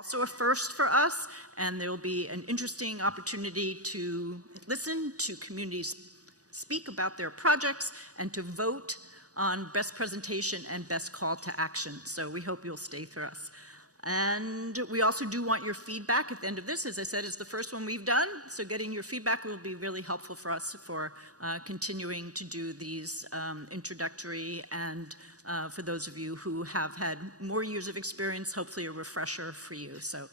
Also a first for us, and there will be an interesting opportunity to listen to communities speak about their projects and to vote on best presentation and best call to action. So we hope you'll stay for us. And we also do want your feedback at the end of this. As I said, it's the first one we've done, so getting your feedback will be really helpful for us for continuing to do these introductory and for those of you who have had more years of experience, hopefully a refresher for you. So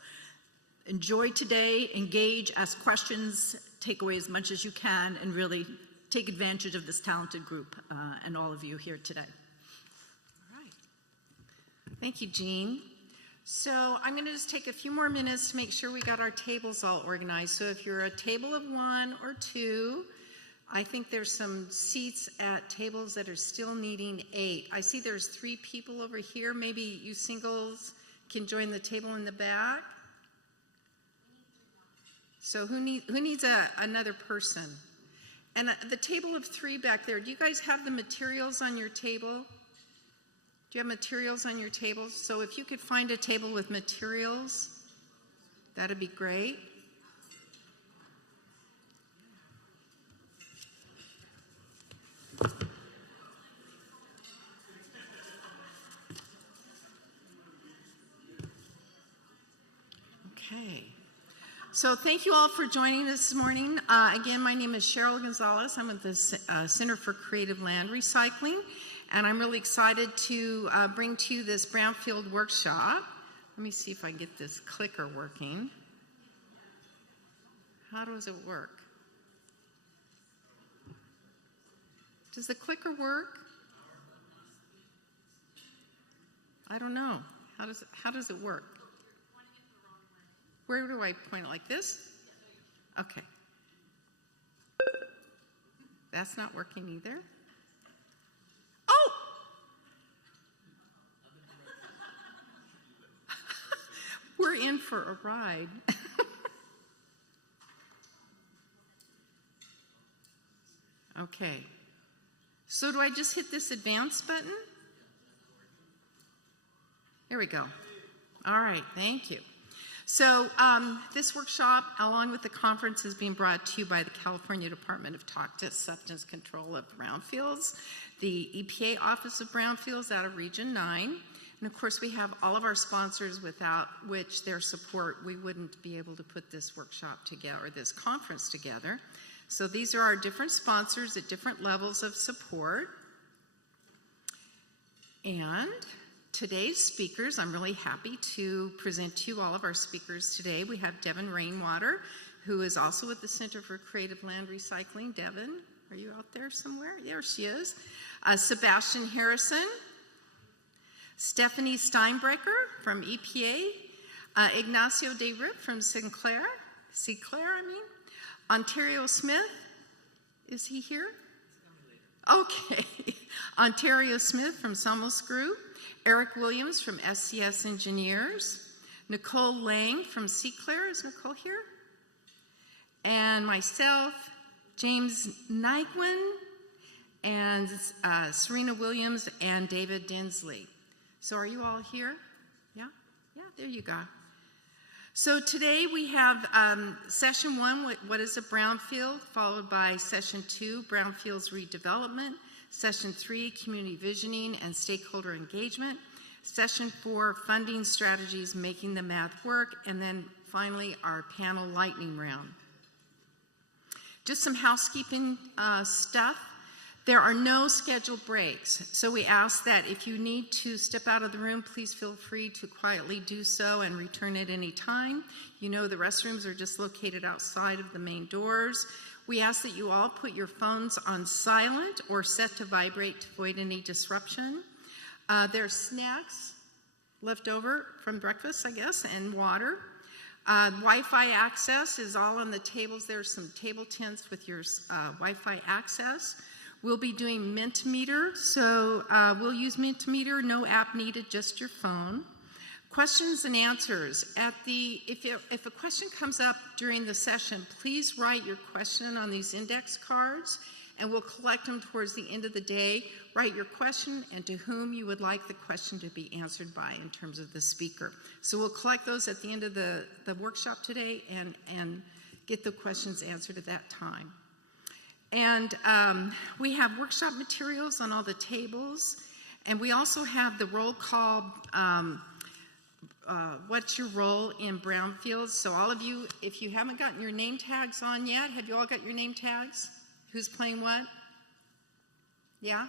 enjoy today, engage, ask questions, take away as much as you can, and really take advantage of this talented group and all of you here today. All right. Thank you, Jean. So I'm going to just take a few more minutes to make sure we got our tables all organized. So if you're a table of 1 or 2, I think there's some seats at tables that are still needing 8. I see there's 3 people over here. Maybe you singles can join the table in the back. So who needs another person? And the table of 3 back there, do you guys have the materials on your table? Do you have materials on your table? So if you could find a table with materials, that'd be great. Okay. So thank you all for joining us this morning. Again, my name is Cheryl Gonzalez. I'm with the Center for Creative Land Recycling, and I'm really excited to bring to you this Brownfield workshop. Let me see if I can get this clicker working. How does it work? Does the clicker work? I don't know. How does it work? Where do I point it, like this? Okay. That's not working either. Oh! We're in for a ride. Okay. So do I just hit this advance button? Here we go. All right, thank you. So this workshop, along with the conference, is being brought to you by the California Department of Toxic Substance Control of Brownfields, the EPA Office of Brownfields out of Region 9, and of course we have all of our sponsors without which their support we wouldn't be able to put this workshop together, or this conference together. So these are our different sponsors at different levels of support. And today's speakers, I'm really happy to present to you all of our speakers today. We have Devin Rainwater, who is also at the Center for Creative Land Recycling. Devin, are you out there somewhere? There she is. Sebastian Harrison, Stephanie Steinbrecher from EPA, Ignacio De Rip from Sinclair, Ontario Smith, is he here? Okay. Ontario Smith from Somoscrew, Eric Williams from SCS Engineers, Nicole Lang from Sinclair, is Nicole here? And myself, James Nyguen, and Serena Williams and David Dinsley. So are you all here? Yeah? Yeah, there you go. So today we have session 1, what is a brownfield, followed by session 2, brownfields redevelopment, session 3, community visioning and stakeholder engagement, session 4, funding strategies, making the math work, and then finally our panel lightning round. Just some housekeeping stuff. There are no scheduled breaks, so we ask that if you need to step out of the room, please feel free to quietly do so and return at any time. You know the restrooms are just located outside of the main doors. We ask that you all put your phones on silent or set to vibrate to avoid any disruption. There's snacks left over from breakfast, I guess, and water. Wi-Fi access is all on the tables. There's some table tents with your Wi-Fi access. We'll be doing Mentimeter, so we'll use Mentimeter, no app needed, just your phone. Questions and answers. If a question comes up during the session, please write your question on these index cards, and we'll collect them towards the end of the day. Write your question and to whom you would like the question to be answered by in terms of the speaker. So we'll collect those at the end of the workshop today and get the questions answered at that time. And we have workshop materials on all the tables, and we also have the roll call, what's your role in Brownfields? So all of you, if you haven't gotten your name tags on yet, have you all got your name tags? Who's playing what? Yeah?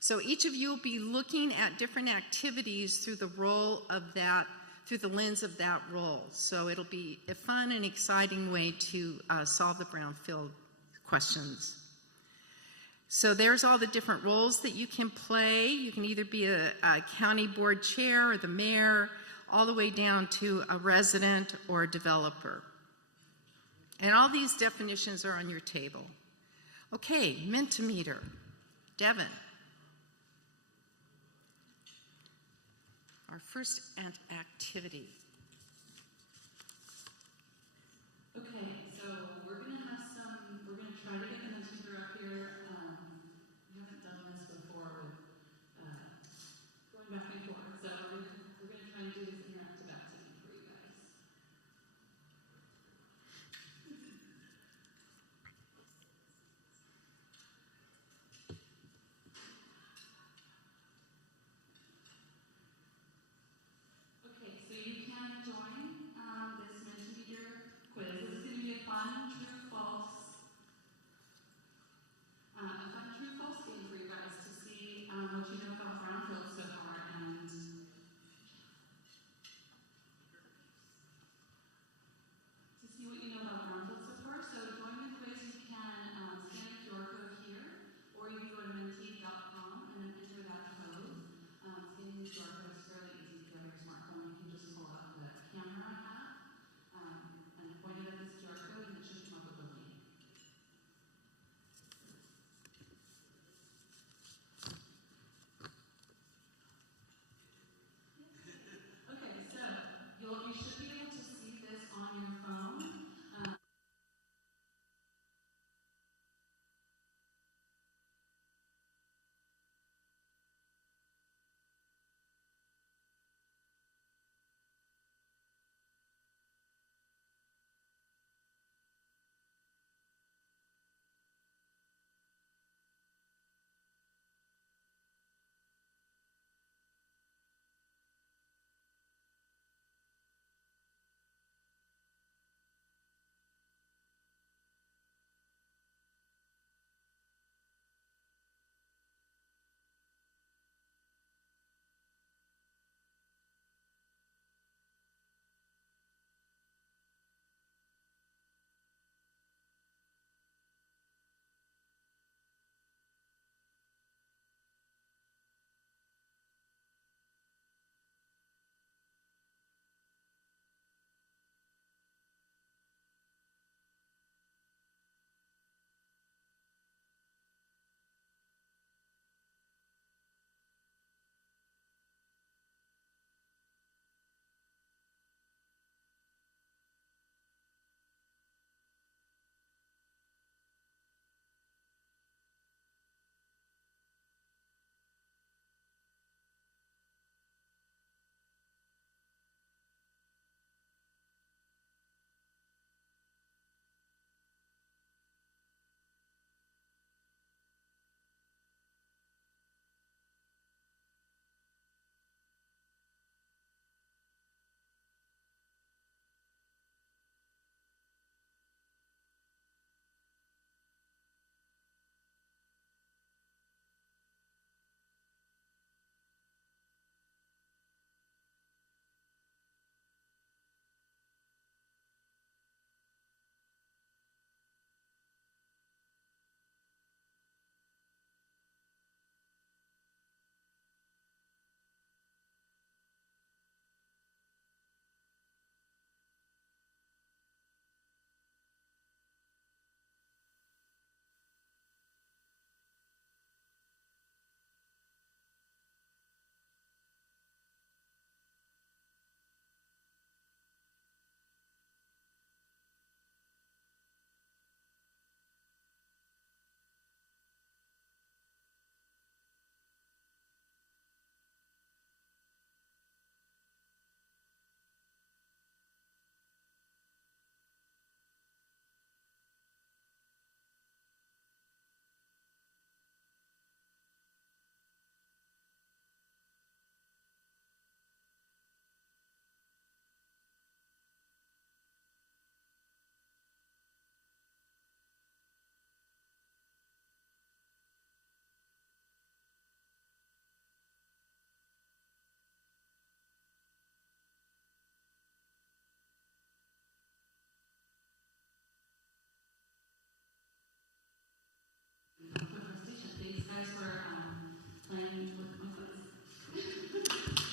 So each of you will be looking at different activities through the role of that, through the lens of that role. So it'll be a fun and exciting way to solve the Brownfield questions. So there's all the different roles that you can play. You can either be a county board chair or the mayor, all the way down to a resident or a developer. And all these definitions are on your table. Okay, Mentimeter. Devin. Our first activity. Okay, so we're going to try to get the Mentimeter up here. We haven't done this before with going back and forth. So we're going to try to do this interactive activity for you guys. Okay, so you can join this Mentimeter quiz. This is going to be a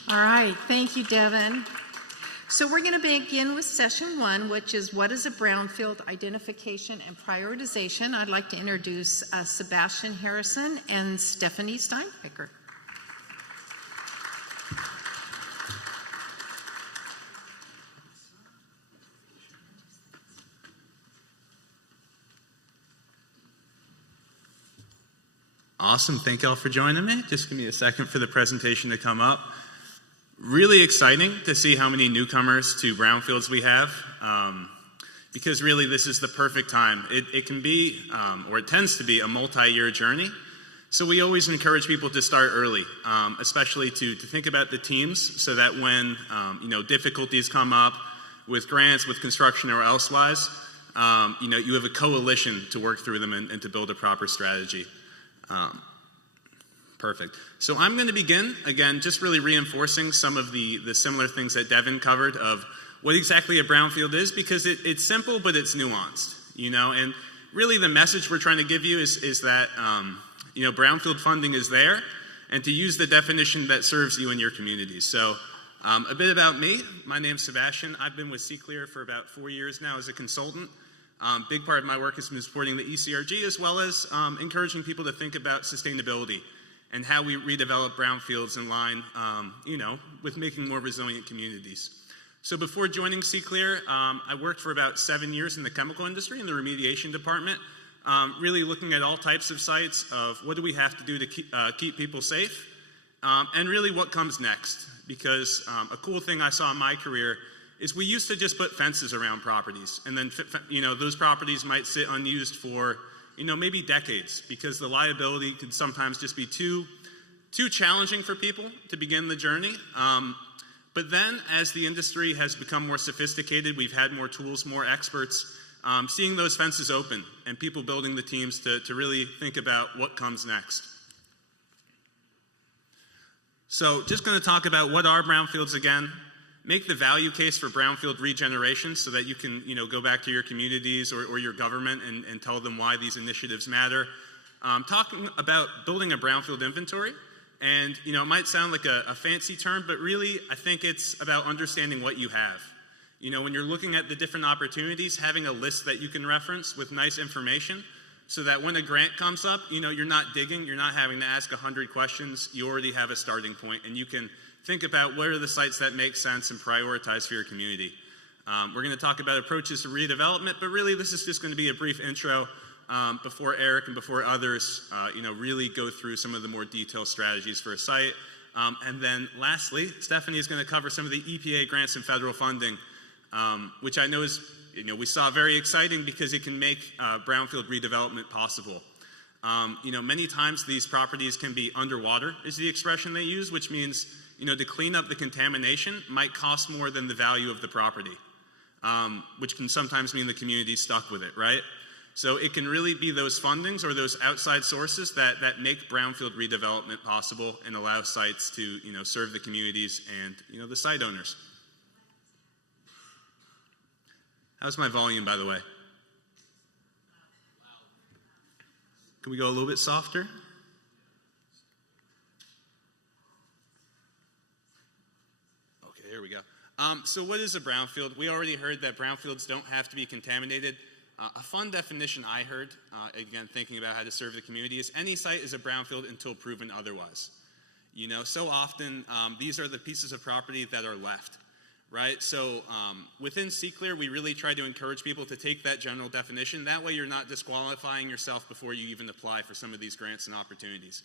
All right, thank you, Devin. So we're going to begin with session 1, which is what is a brownfield identification and prioritization. I'd like to introduce Sebastian Harrison and Stephanie Steinpicker. Awesome. Thank y'all for joining me. Just give me a second for the presentation to come up. Really exciting to see how many newcomers to Brownfields we have, because really this is the perfect time. It can be, or it tends to be, a multi-year journey. So we always encourage people to start early, especially to think about the teams so that when difficulties come up with grants, with construction, or elsewise, you have a coalition to work through them and to build a proper strategy. Perfect. So I'm going to begin, again, just really reinforcing some of the similar things that Devin covered of what exactly a brownfield is, because it's simple, but it's nuanced, and really the message we're trying to give you is that, brownfield funding is there, and to use the definition that serves you and your communities. So a bit about me. My name's Sebastian. I've been with CALRC for about 4 years now as a consultant. Big part of my work has been supporting the ECRG, as well as encouraging people to think about sustainability and how we redevelop brownfields in line, with making more resilient communities. So before joining CALRC, I worked for about 7 years in the chemical industry in the remediation department, really looking at all types of sites of what do we have to do to keep people safe, and really what comes next. Because a cool thing I saw in my career is we used to just put fences around properties, and then those properties might sit unused for maybe decades, because the liability could sometimes just be too challenging for people to begin the journey. But then as the industry has become more sophisticated, we've had more tools, more experts, seeing those fences open and people building the teams to really think about what comes next. So just going to talk about what are brownfields again. Make the value case for brownfield regeneration so that you can, go back to your communities or your government and tell them why these initiatives matter. Talking about building a brownfield inventory, and it might sound like a fancy term, but really I think it's about understanding what you have. When you're looking at the different opportunities, having a list that you can reference with nice information, so that when a grant comes up, you're not digging, you're not having to ask 100 questions. You already have a starting point, and you can think about what are the sites that make sense and prioritize for your community. We're going to talk about approaches to redevelopment, but really this is just going to be a brief intro before Eric and before others, really go through some of the more detailed strategies for a site. And then lastly, Stephanie is going to cover some of the EPA grants and federal funding, which I know is, we saw very exciting because it can make brownfield redevelopment possible. Many times these properties can be underwater, is the expression they use, which means to clean up the contamination might cost more than the value of the property, which can sometimes mean the community's stuck with it, right? So it can really be those fundings or those outside sources that make brownfield redevelopment possible and allow sites to, serve the communities and, the site owners. How's my volume, by the way? Can we go a little bit softer? Here we go. So what is a brownfield? We already heard that brownfields don't have to be contaminated. A fun definition I heard, again, thinking about how to serve the community, is any site is a brownfield until proven otherwise. So often these are the pieces of property that are left, right? So within CALRC, we really try to encourage people to take that general definition. That way you're not disqualifying yourself before you even apply for some of these grants and opportunities.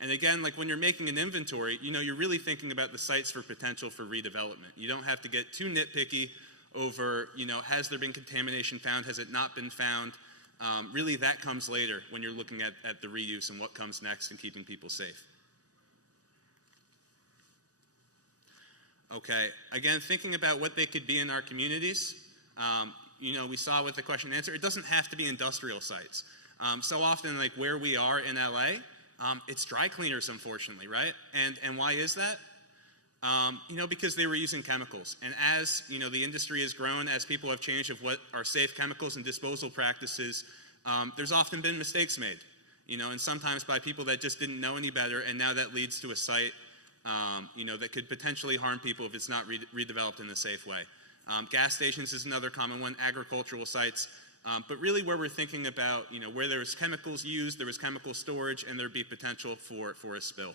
And again, like when you're making an inventory, you're really thinking about the sites for potential for redevelopment. You don't have to get too nitpicky over, has there been contamination found? Has it not been found? Really, that comes later when you're looking at the reuse and what comes next and keeping people safe. Okay, again, thinking about what they could be in our communities. We saw with the question and answer, it doesn't have to be industrial sites. So often, like where we are in LA, it's dry cleaners, unfortunately, right? And why is that? Because they were using chemicals. And as, the industry has grown, as people have changed of what are safe chemicals and disposal practices, there's often been mistakes made, and sometimes by people that just didn't know any better, and now that leads to a site that could potentially harm people if it's not redeveloped in a safe way. Gas stations is another common one, agricultural sites, but really where we're thinking about, where there was chemicals used, there was chemical storage, and there'd be potential for a spill.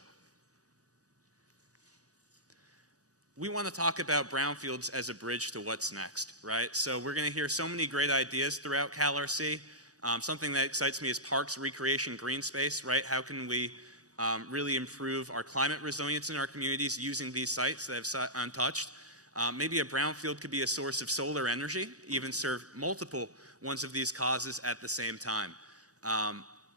We want to talk about brownfields as a bridge to what's next, right? So we're going to hear so many great ideas throughout CALRC. Something that excites me is parks, recreation, green space, right? How can we really improve our climate resilience in our communities using these sites that have untouched? Maybe a brownfield could be a source of solar energy, even serve multiple ones of these causes at the same time.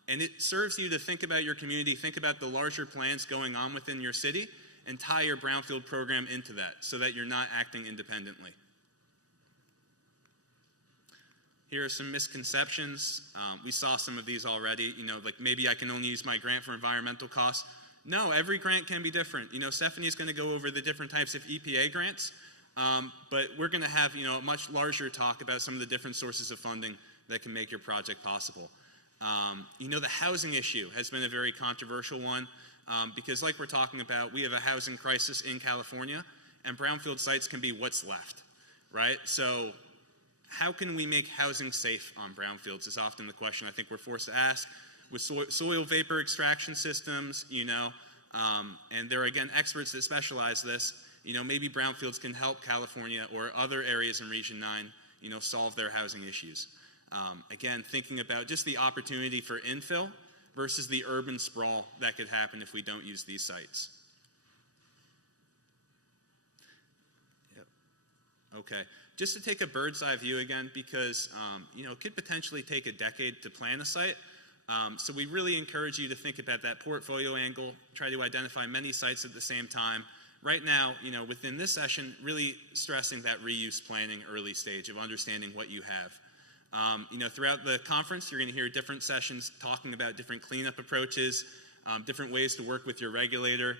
And it serves you to think about your community, think about the larger plans going on within your city, and tie your brownfield program into that so that you're not acting independently. Here are some misconceptions. We saw some of these already, like maybe I can only use my grant for environmental costs. No, every grant can be different. Stephanie's going to go over the different types of EPA grants, but we're going to have, a much larger talk about some of the different sources of funding that can make your project possible. The housing issue has been a very controversial one. Because like we're talking about, we have a housing crisis in California, and brownfield sites can be what's left, right? So how can we make housing safe on brownfields is often the question I think we're forced to ask. With soil vapor extraction systems, and there are, again, experts that specialize this, maybe brownfields can help California or other areas in Region 9, solve their housing issues. Again, thinking about just the opportunity for infill versus the urban sprawl that could happen if we don't use these sites. Yep. Okay, just to take a bird's eye view again, because it could potentially take a decade to plan a site. So we really encourage you to think about that portfolio angle, try to identify many sites at the same time. Right now, within this session, really stressing that reuse planning early stage of understanding what you have. Throughout the conference, you're going to hear different sessions talking about different cleanup approaches, different ways to work with your regulator.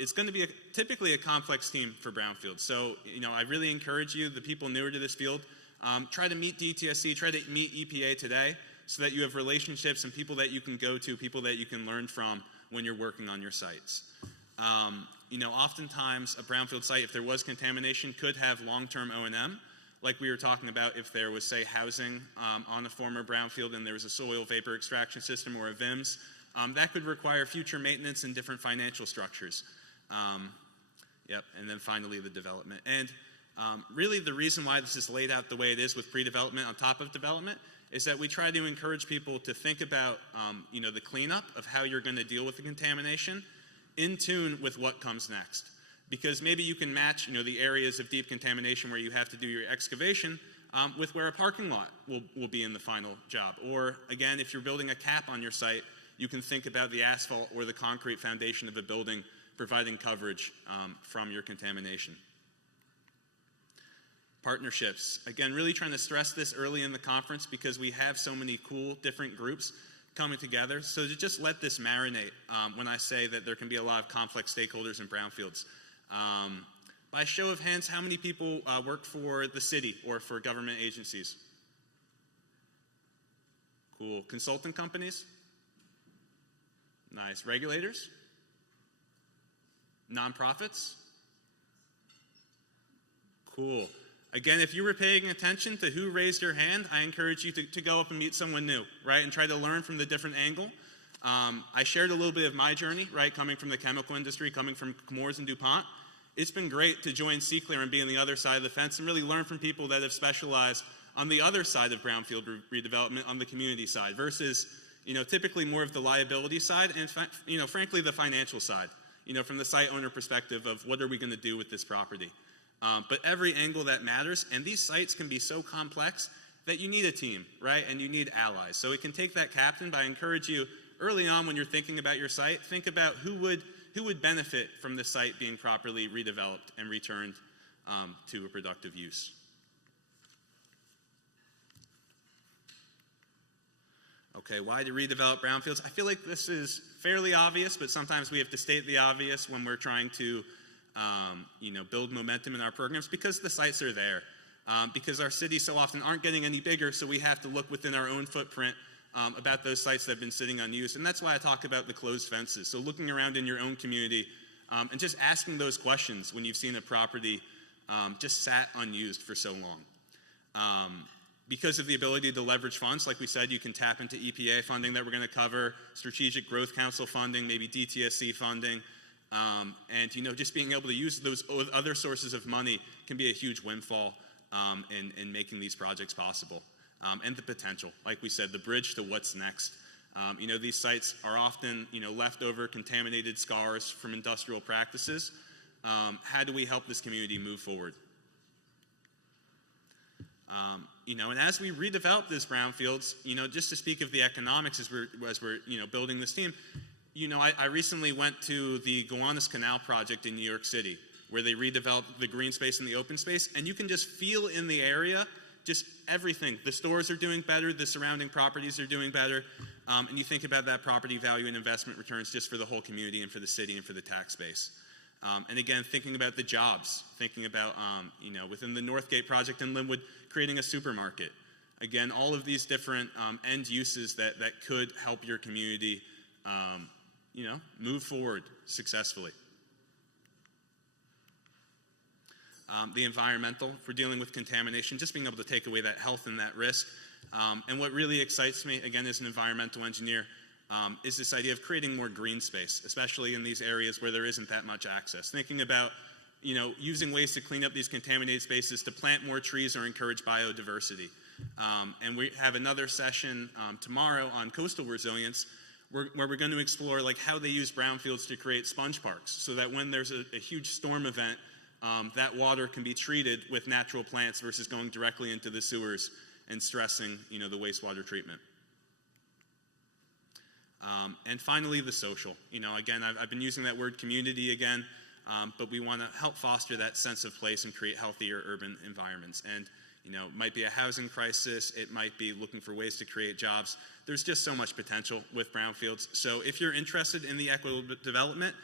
It's going to be typically a complex team for brownfields. So, I really encourage you, the people newer to this field, try to meet DTSC, try to meet EPA today so that you have relationships and people that you can go to, people that you can learn from when you're working on your sites. Oftentimes a brownfield site, if there was contamination, could have long-term O&M. Like we were talking about, if there was, say, housing on a former brownfield and there was a soil vapor extraction system or a VIMS, that could require future maintenance and different financial structures. And then finally the development. And really the reason why this is laid out the way it is with pre-development on top of development is that we try to encourage people to think about the cleanup of how you're going to deal with the contamination in tune with what comes next. Because maybe you can match the areas of deep contamination where you have to do your excavation with where a parking lot will be in the final job. Or again, if you're building a cap on your site, you can think about the asphalt or the concrete foundation of a building providing coverage from your contamination. Partnerships. Again, really trying to stress this early in the conference because we have so many cool different groups coming together. So to just let this marinate when I say that there can be a lot of complex stakeholders in brownfields. By a show of hands, how many people work for the city or for government agencies? Cool. Consultant companies? Nice. Regulators? Nonprofits? Cool. Again, if you were paying attention to who raised your hand, I encourage you to go up and meet someone new, right, and try to learn from the different angle. I shared a little bit of my journey, right, coming from the chemical industry, coming from Chemours and DuPont. It's been great to join CCLR and be on the other side of the fence and really learn from people that have specialized on the other side of brownfield redevelopment, on the community side, versus, typically more of the liability side and, frankly, the financial side, from the site owner perspective of what are we going to do with this property. But every angle that matters, and these sites can be so complex that you need a team, right, and you need allies. So it can take that captain, but I encourage you early on when you're thinking about your site, think about who would benefit from the site being properly redeveloped and returned to a productive use. Okay, why to redevelop brownfields? I feel like this is fairly obvious, but sometimes we have to state the obvious when we're trying to build momentum in our programs because the sites are there. Because our cities so often aren't getting any bigger, so we have to look within our own footprint about those sites that have been sitting unused. And that's why I talk about the closed fences. So looking around in your own community and just asking those questions when you've seen a property just sat unused for so long. Because of the ability to leverage funds, like we said, you can tap into EPA funding that we're going to cover, Strategic Growth Council funding, maybe DTSC funding, and just being able to use those other sources of money can be a huge windfall in making these projects possible. And the potential, like we said, the bridge to what's next. These sites are often leftover contaminated scars from industrial practices. How do we help this community move forward? And as we redevelop these brownfields, just to speak of the economics as we're building this team, I recently went to the Gowanus Canal project in New York City, where they redeveloped the green space and the open space, and you can just feel in the area just everything. The stores are doing better, the surrounding properties are doing better, and you think about that property value and investment returns just for the whole community and for the city and for the tax base. And again, thinking about the jobs, thinking about, within the Northgate project in Linwood, creating a supermarket. Again, all of these different end uses that could help your community, move forward successfully. The environmental, for dealing with contamination, just being able to take away that health and that risk. And what really excites me, again, as an environmental engineer, is this idea of creating more green space, especially in these areas where there isn't that much access. Thinking about, using ways to clean up these contaminated spaces to plant more trees or encourage biodiversity. And we have another session tomorrow on coastal resilience, where we're going to explore how they use brownfields to create sponge parks, so that when there's a huge storm event, that water can be treated with natural plants versus going directly into the sewers and stressing, the wastewater treatment. And finally, the social. Again, I've been using that word community again, but we want to help foster that sense of place and create healthier urban environments. And, it might be a housing crisis. It might be looking for ways to create jobs. There's just so much potential with brownfields. So if you're interested in the equitable development,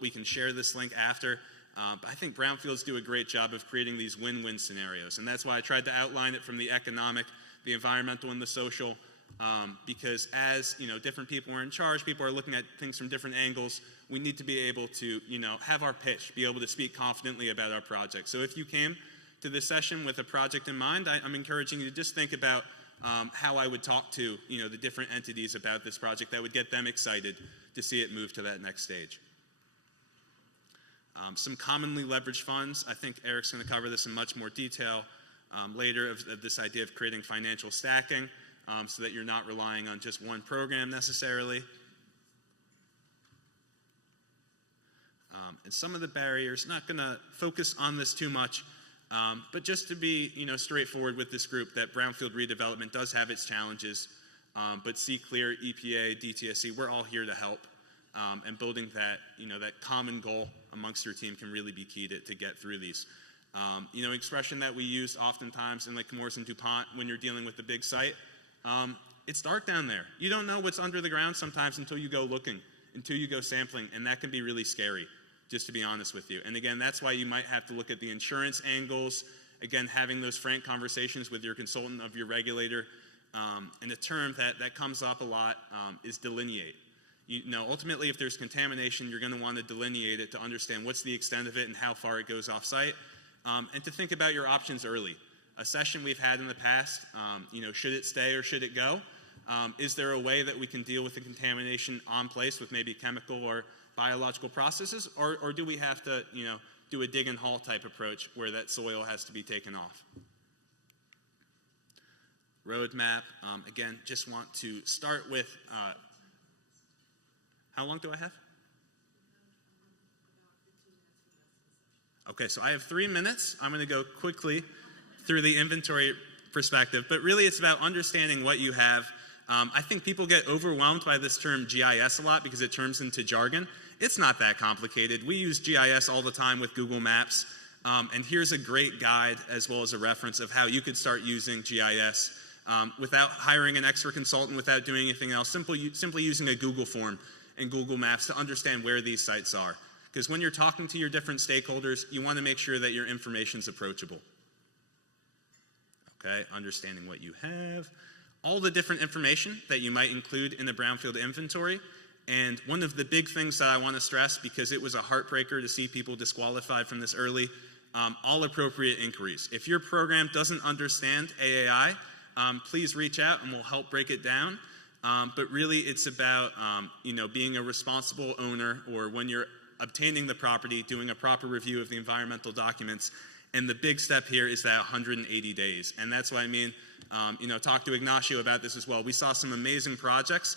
we can share this link after. But I think brownfields do a great job of creating these win-win scenarios. And that's why I tried to outline it from the economic, the environmental, and the social. Because as different people are in charge, people are looking at things from different angles. We need to be able to have our pitch, be able to speak confidently about our project. So if you came to this session with a project in mind, I'm encouraging you to just think about how I would talk to the different entities about this project that would get them excited to see it move to that next stage. Some commonly leveraged funds. I think Eric's going to cover this in much more detail later, of this idea of creating financial stacking. So that you're not relying on just one program necessarily. And some of the barriers, not going to focus on this too much, but just to be straightforward with this group, that brownfield redevelopment does have its challenges, but CALRC, EPA, DTSC, we're all here to help. And building that, that common goal amongst your team can really be key to get through these. Expression that we use oftentimes in Chemours and DuPont when you're dealing with the big site. It's dark down there. You don't know what's under the ground sometimes until you go looking, until you go sampling, and that can be really scary, just to be honest with you. And again, that's why you might have to look at the insurance angles, again, having those frank conversations with your consultant of your regulator. And a term that comes up a lot is delineate. Ultimately, if there's contamination, you're going to want to delineate it to understand what's the extent of it and how far it goes off-site, and to think about your options early. A session we've had in the past, should it stay or should it go? Is there a way that we can deal with the contamination on place with maybe chemical or biological processes, or do we have to, do a dig and haul type approach where that soil has to be taken off? Roadmap, again, just want to start with, how long do I have? Okay, so I have 3 minutes. I'm going to go quickly through the inventory perspective, but really it's about understanding what you have. I think people get overwhelmed by this term GIS a lot because it turns into jargon. It's not that complicated. We use GIS all the time with Google Maps, and here's a great guide as well as a reference of how you could start using GIS without hiring an expert consultant, without doing anything else, simply using a Google form and Google Maps to understand where these sites are. Because when you're talking to your different stakeholders, you want to make sure that your information's approachable. Okay, understanding what you have, all the different information that you might include in a brownfield inventory, And one of the big things that I want to stress, because it was a heartbreaker to see people disqualified from this early, all appropriate inquiries. If your program doesn't understand AAI, please reach out and we'll help break it down. But really it's about being a responsible owner, or when you're obtaining the property, doing a proper review of the environmental documents. And the big step here is that 180 days. And that's what I mean, talk to Ignacio about this as well. We saw some amazing projects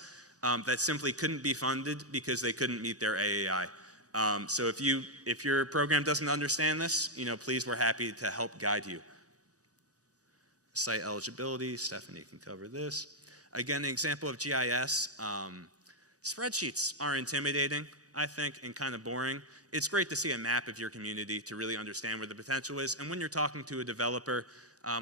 that simply couldn't be funded because they couldn't meet their AAI. So if your program doesn't understand this, please, we're happy to help guide you. Site eligibility, Stephanie can cover this. Again, an example of GIS. Spreadsheets are intimidating, I think, and kind of boring. It's great to see a map of your community to really understand where the potential is. And when you're talking to a developer,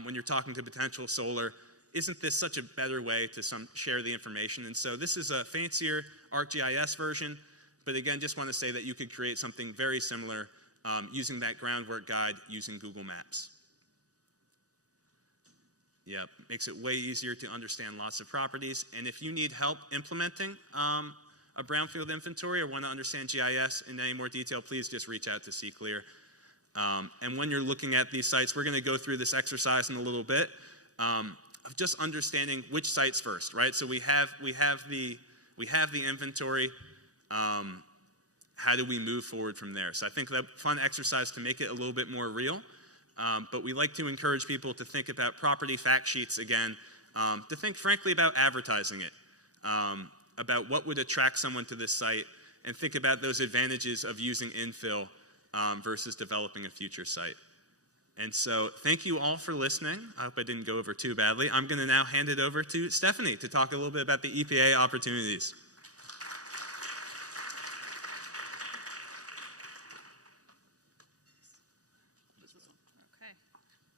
when you're talking to potential solar, isn't this such a better way to share the information? And so this is a fancier ArcGIS version, but again, just want to say that you could create something very similar using that groundwork guide using Google Maps. Yep, makes it way easier to understand lots of properties. And if you need help implementing a brownfield inventory or want to understand GIS in any more detail, please just reach out to CALRC. And when you're looking at these sites, we're going to go through this exercise in a little bit of just understanding which sites first, right? So we have the inventory. How do we move forward from there? So I think that fun exercise to make it a little bit more real. But we like to encourage people to think about property fact sheets again, to think frankly about advertising it, about what would attract someone to this site, and think about those advantages of using infill versus developing a future site. And so thank you all for listening. I hope I didn't go over too badly. I'm going to now hand it over to Stephanie to talk a little bit about the EPA opportunities.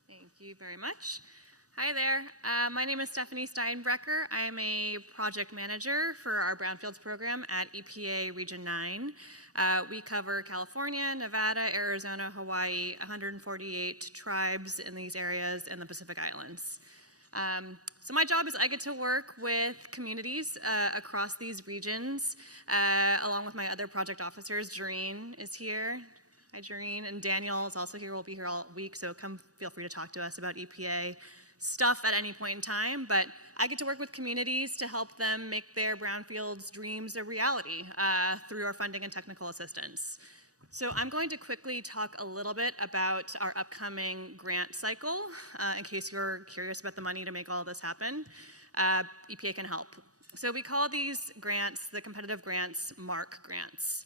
Thank you very much. Hi there. My name is Stephanie Steinbrecher. I am a project manager for our Brownfields program at EPA Region 9. We cover California, Nevada, Arizona, Hawaii, 148 tribes in these areas and the Pacific Islands. So my job is I get to work with communities across these regions, along with my other project officers. Jareen is here. Hi, Jareen. And Daniel is also here. We'll be here all week, so come feel free to talk to us about EPA stuff at any point in time. But I get to work with communities to help them make their brownfields dreams a reality through our funding and technical assistance. So I'm going to quickly talk a little bit about our upcoming grant cycle, in case you're curious about the money to make all this happen. EPA can help. So we call these grants, the competitive grants, MARC grants.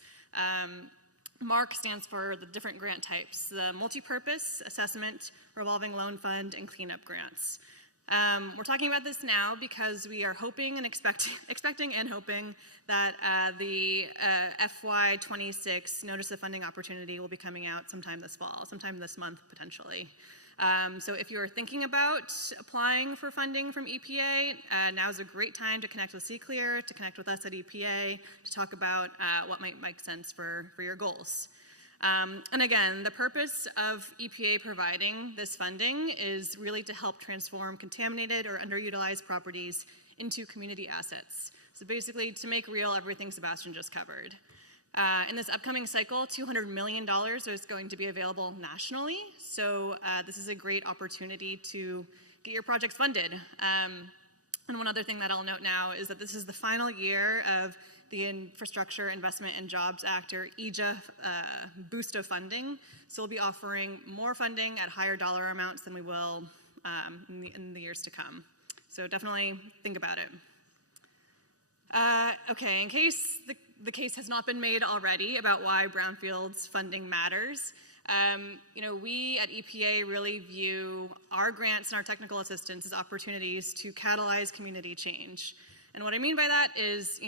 MARC stands for the different grant types: the multi-purpose, assessment, revolving loan fund, and cleanup grants. We're talking about this now because we are hoping and expecting and hoping that the FY26 Notice of Funding Opportunity will be coming out sometime this fall, sometime this month potentially. So if you're thinking about applying for funding from EPA, now's a great time to connect with CALRC, to connect with us at EPA, to talk about what might make sense for your goals. And again, the purpose of EPA providing this funding is really to help transform contaminated or underutilized properties into community assets. So basically, to make real everything Sebastian just covered. In this upcoming cycle, $200 million is going to be available nationally. So this is a great opportunity to get your projects funded. And one other thing that I'll note now is that this is the final year of the Infrastructure Investment and Jobs Act, or EJA, boost of funding. So we'll be offering more funding at higher dollar amounts than we will in the years to come. So definitely think about it. Okay, in case the case has not been made already about why brownfields funding matters, we at EPA really view our grants and our technical assistance as opportunities to catalyze community change. And what I mean by that is,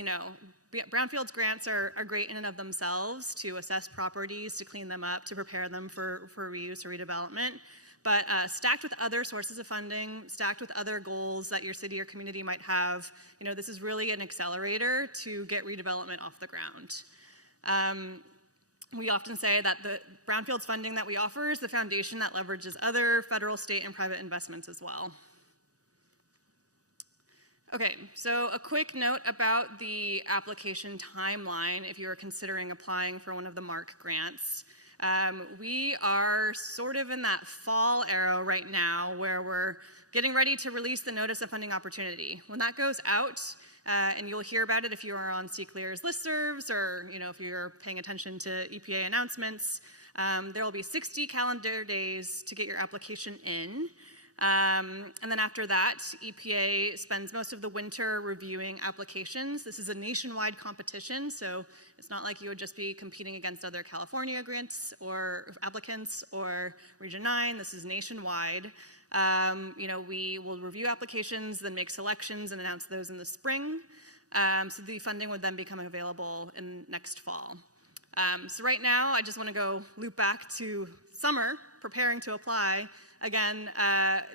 brownfields grants are great in and of themselves to assess properties, to clean them up, to prepare them for reuse or redevelopment. But stacked with other sources of funding, stacked with other goals that your city or community might have, this is really an accelerator to get redevelopment off the ground. We often say that the brownfields funding that we offer is the foundation that leverages other federal, state, and private investments as well. Okay, so a quick note about the application timeline if you are considering applying for one of the MARC grants. We are sort of in that fall era right now where we're getting ready to release the Notice of Funding Opportunity. When that goes out, and you'll hear about it if you are on CALRC's listservs or if you're paying attention to EPA announcements, there will be 60 calendar days to get your application in. And then after that, EPA spends most of the winter reviewing applications. This is a nationwide competition, so it's not like you would just be competing against other California grants or applicants or Region 9. This is nationwide. We will review applications, then make selections and announce those in the spring. So the funding would then become available in next fall. So right now, I just want to go loop back to summer, preparing to apply. Again,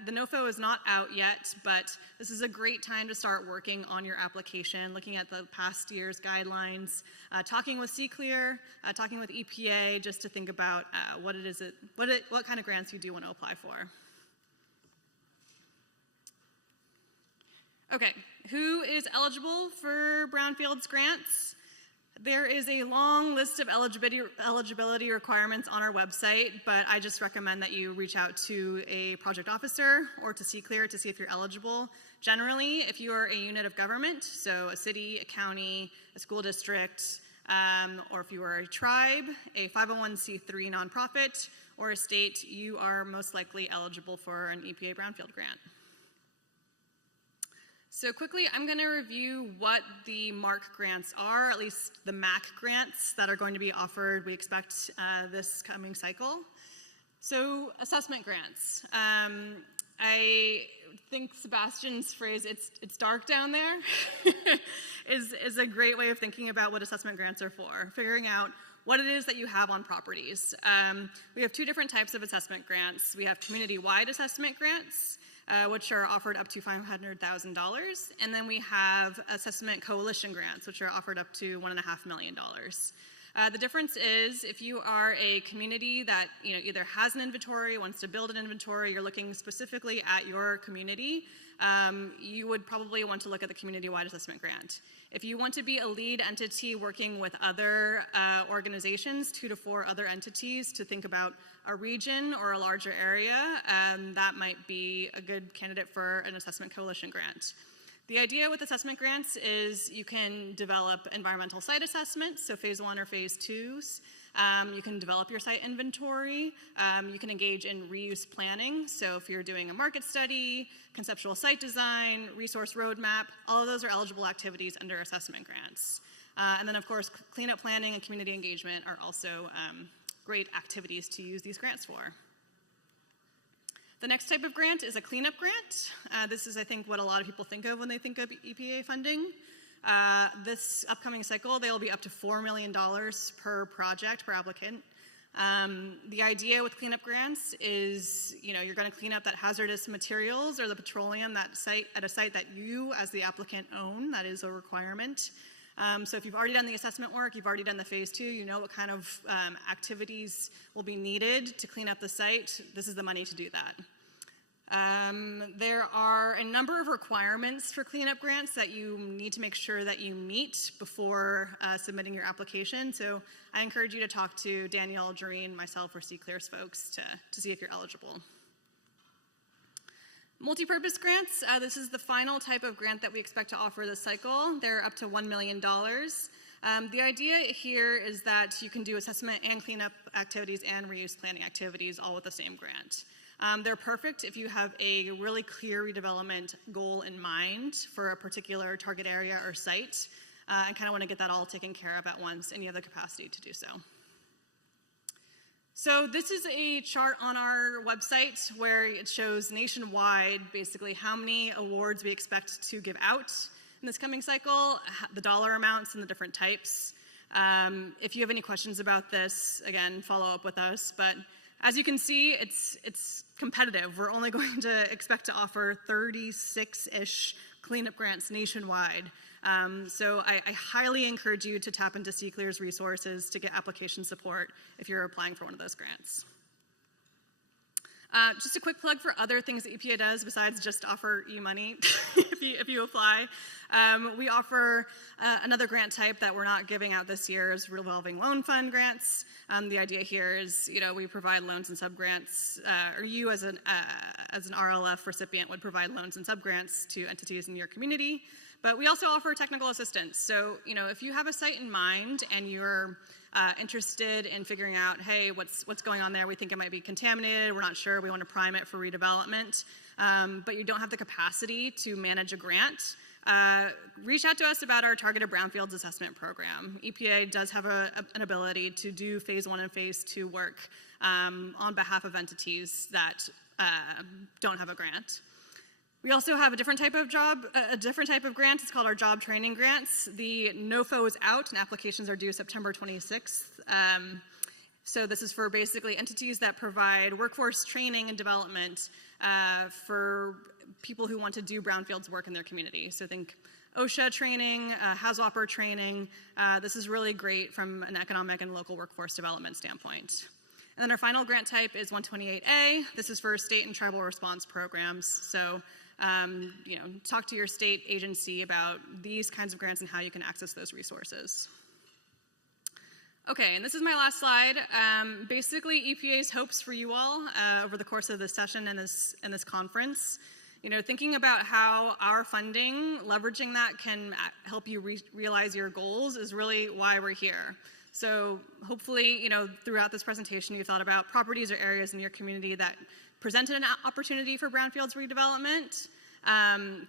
the NOFO is not out yet, but this is a great time to start working on your application, looking at the past year's guidelines, talking with CALRC, talking with EPA, just to think about what kind of grants you do want to apply for. Okay, who is eligible for Brownfields grants? There is a long list of eligibility requirements on our website, but I just recommend that you reach out to a project officer or to CALRC to see if you're eligible. Generally, if you are a unit of government, so a city, a county, a school district, or if you are a tribe, a 501c3 nonprofit, or a state, you are most likely eligible for an EPA Brownfield grant. So quickly, I'm going to review what the MARC grants are, at least the MAC grants that are going to be offered, we expect, this coming cycle. So assessment grants. I think Sebastian's phrase, it's dark down there, is a great way of thinking about what assessment grants are for, figuring out what it is that you have on properties. We have two different types of assessment grants. We have community-wide assessment grants, which are offered up to $500,000. And then we have assessment coalition grants, which are offered up to $1.5 million. The difference is if you are a community that either has an inventory, wants to build an inventory, you're looking specifically at your community, you would probably want to look at the community-wide assessment grant. If you want to be a lead entity working with other organizations, 2 to 4 other entities to think about a region or a larger area, that might be a good candidate for an assessment coalition grant. The idea with assessment grants is you can develop environmental site assessments, so phase 1 or phase 2s. You can develop your site inventory. You can engage in reuse planning. So if you're doing a market study, conceptual site design, resource roadmap, all of those are eligible activities under assessment grants. And then of course, cleanup planning and community engagement are also great activities to use these grants for. The next type of grant is a cleanup grant. This is, I think, what a lot of people think of when they think of EPA funding. This upcoming cycle, they will be up to $4 million per project, per applicant. The idea with cleanup grants is, you're going to clean up that hazardous materials or the petroleum at a site that you, as the applicant, own. That is a requirement. So if you've already done the assessment work, you've already done the phase 2, you know what kind of activities will be needed to clean up the site. This is the money to do that. There are a number of requirements for cleanup grants that you need to make sure that you meet before submitting your application. So I encourage you to talk to Danielle, Jareen, myself, or CALRC's folks to see if you're eligible. Multi-purpose grants, this is the final type of grant that we expect to offer this cycle. They're up to $1 million. The idea here is that you can do assessment and cleanup activities and reuse planning activities all with the same grant. They're perfect if you have a really clear redevelopment goal in mind for a particular target area or site and kind of want to get that all taken care of at once, and you have the capacity to do so. So this is a chart on our website where it shows nationwide basically how many awards we expect to give out in this coming cycle, the dollar amounts and the different types. If you have any questions about this, again, follow up with us. But as you can see, it's competitive. We're only going to expect to offer 36-ish cleanup grants nationwide. So I highly encourage you to tap into CALRC's resources to get application support if you're applying for one of those grants. Just a quick plug for other things that EPA does besides just offer you money if you apply. We offer another grant type that we're not giving out this year is revolving loan fund grants. The idea here is, we provide loans and subgrants, or you as an RLF recipient would provide loans and subgrants to entities in your community. But we also offer technical assistance. So, if you have a site in mind and you're interested in figuring out, hey, what's going on there? We think it might be contaminated. We're not sure. We want to prime it for redevelopment, but you don't have the capacity to manage a grant. Reach out to us about our targeted brownfields assessment program. EPA does have an ability to do phase 1 and phase 2 work on behalf of entities that don't have a grant. We also have a different type of grant. It's called our job training grants. The NOFO is out and applications are due September 26th. So this is for basically entities that provide workforce training and development for people who want to do brownfields work in their community. So think OSHA training, HAZWOPER training. This is really great from an economic and local workforce development standpoint. And then our final grant type is 128A. This is for state and tribal response programs. So talk to your state agency about these kinds of grants and how you can access those resources. Okay, and this is my last slide. Basically, EPA's hopes for you all over the course of this session and this conference. Thinking about how our funding, leveraging that can help you realize your goals is really why we're here. So hopefully, throughout this presentation, you thought about properties or areas in your community that presented an opportunity for brownfields redevelopment,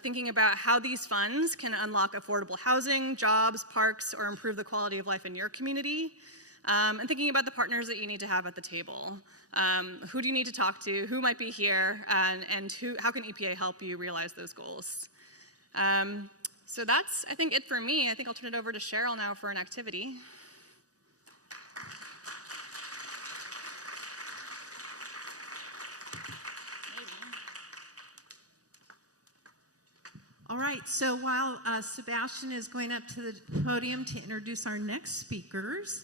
thinking about how these funds can unlock affordable housing, jobs, parks, or improve the quality of life in your community, and thinking about the partners that you need to have at the table. Who do you need to talk to? Who might be here? And how can EPA help you realize those goals? So that's, I think, it for me. I think I'll turn it over to Cheryl now for an activity. All right, so while Sebastian is going up to the podium to introduce our next speakers,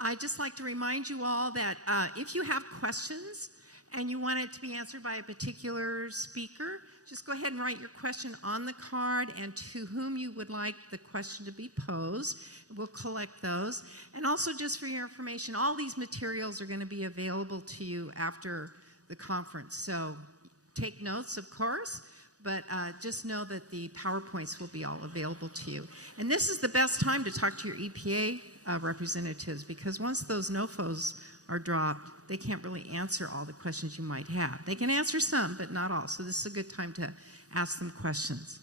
I'd just like to remind you all that if you have questions and you want it to be answered by a particular speaker, just go ahead and write your question on the card and to whom you would like the question to be posed. We'll collect those. And also, just for your information, all these materials are going to be available to you after the conference. So take notes, of course, but just know that the PowerPoints will be all available to you. And this is the best time to talk to your EPA representatives, because once those NOFOs are dropped, they can't really answer all the questions you might have. They can answer some, but not all. So this is a good time to ask them questions.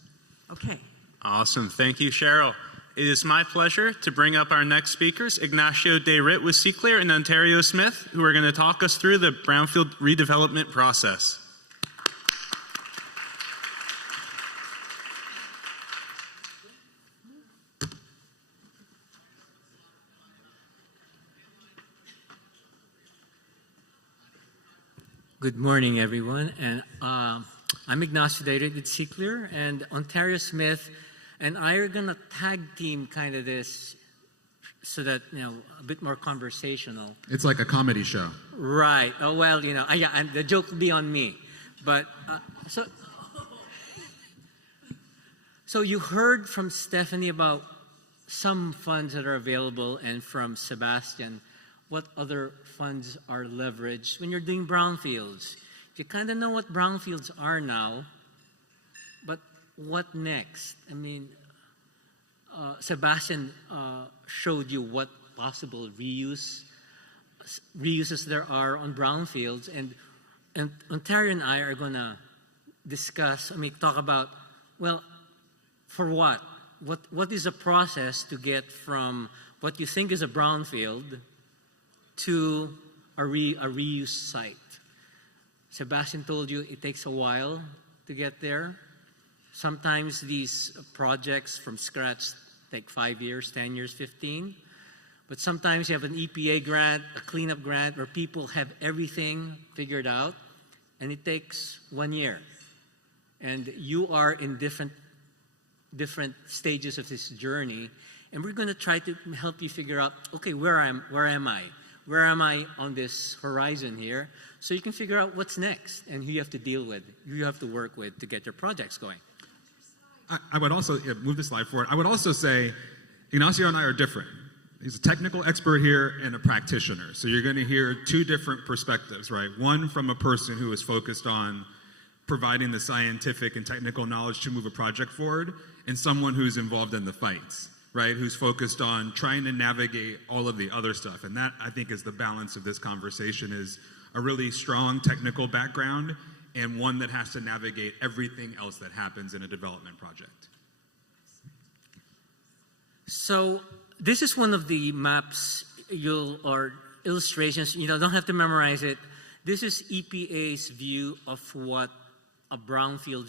Okay. Awesome. Thank you, Cheryl. It is my pleasure to bring up our next speakers, Ignacio De Ritt with CALRC and Ontario Smith, who are going to talk us through the brownfield redevelopment process. Good morning, everyone. And I'm Ignacio De Ritt with CALRC, and Ontario Smith and I are going to tag team kind of this so that, a bit more conversational. It's like a comedy show. Right. Oh, well, and the joke will be on me. But so you heard from Stephanie about some funds that are available, and from Sebastian what other funds are leveraged when you're doing brownfields. You kind of know what brownfields are now, but what next? I mean, Sebastian showed you what possible reuses there are on brownfields, and Ontario and I are going to discuss, talk about, well, for what? What is the process to get from what you think is a brownfield to a reuse site? Sebastian told you it takes a while to get there. Sometimes these projects from scratch take 5 years, 10 years, 15. But sometimes you have an EPA grant, a cleanup grant, where people have everything figured out, and it takes 1 year. And you are in different stages of this journey, and we're going to try to help you figure out, okay, where am I? Where am I on this horizon here? So you can figure out what's next and who you have to deal with, who you have to work with to get your projects going. I would also move the slide forward. I would also say Ignacio and I are different. He's a technical expert here and a practitioner. So you're going to hear two different perspectives, right? One from a person who is focused on providing the scientific and technical knowledge to move a project forward, and someone who's involved in the fights, right? Who's focused on trying to navigate all of the other stuff. And that, I think, is the balance of this conversation, is a really strong technical background and one that has to navigate everything else that happens in a development project. So this is one of the maps or illustrations, don't have to memorize it. This is EPA's view of what a brownfield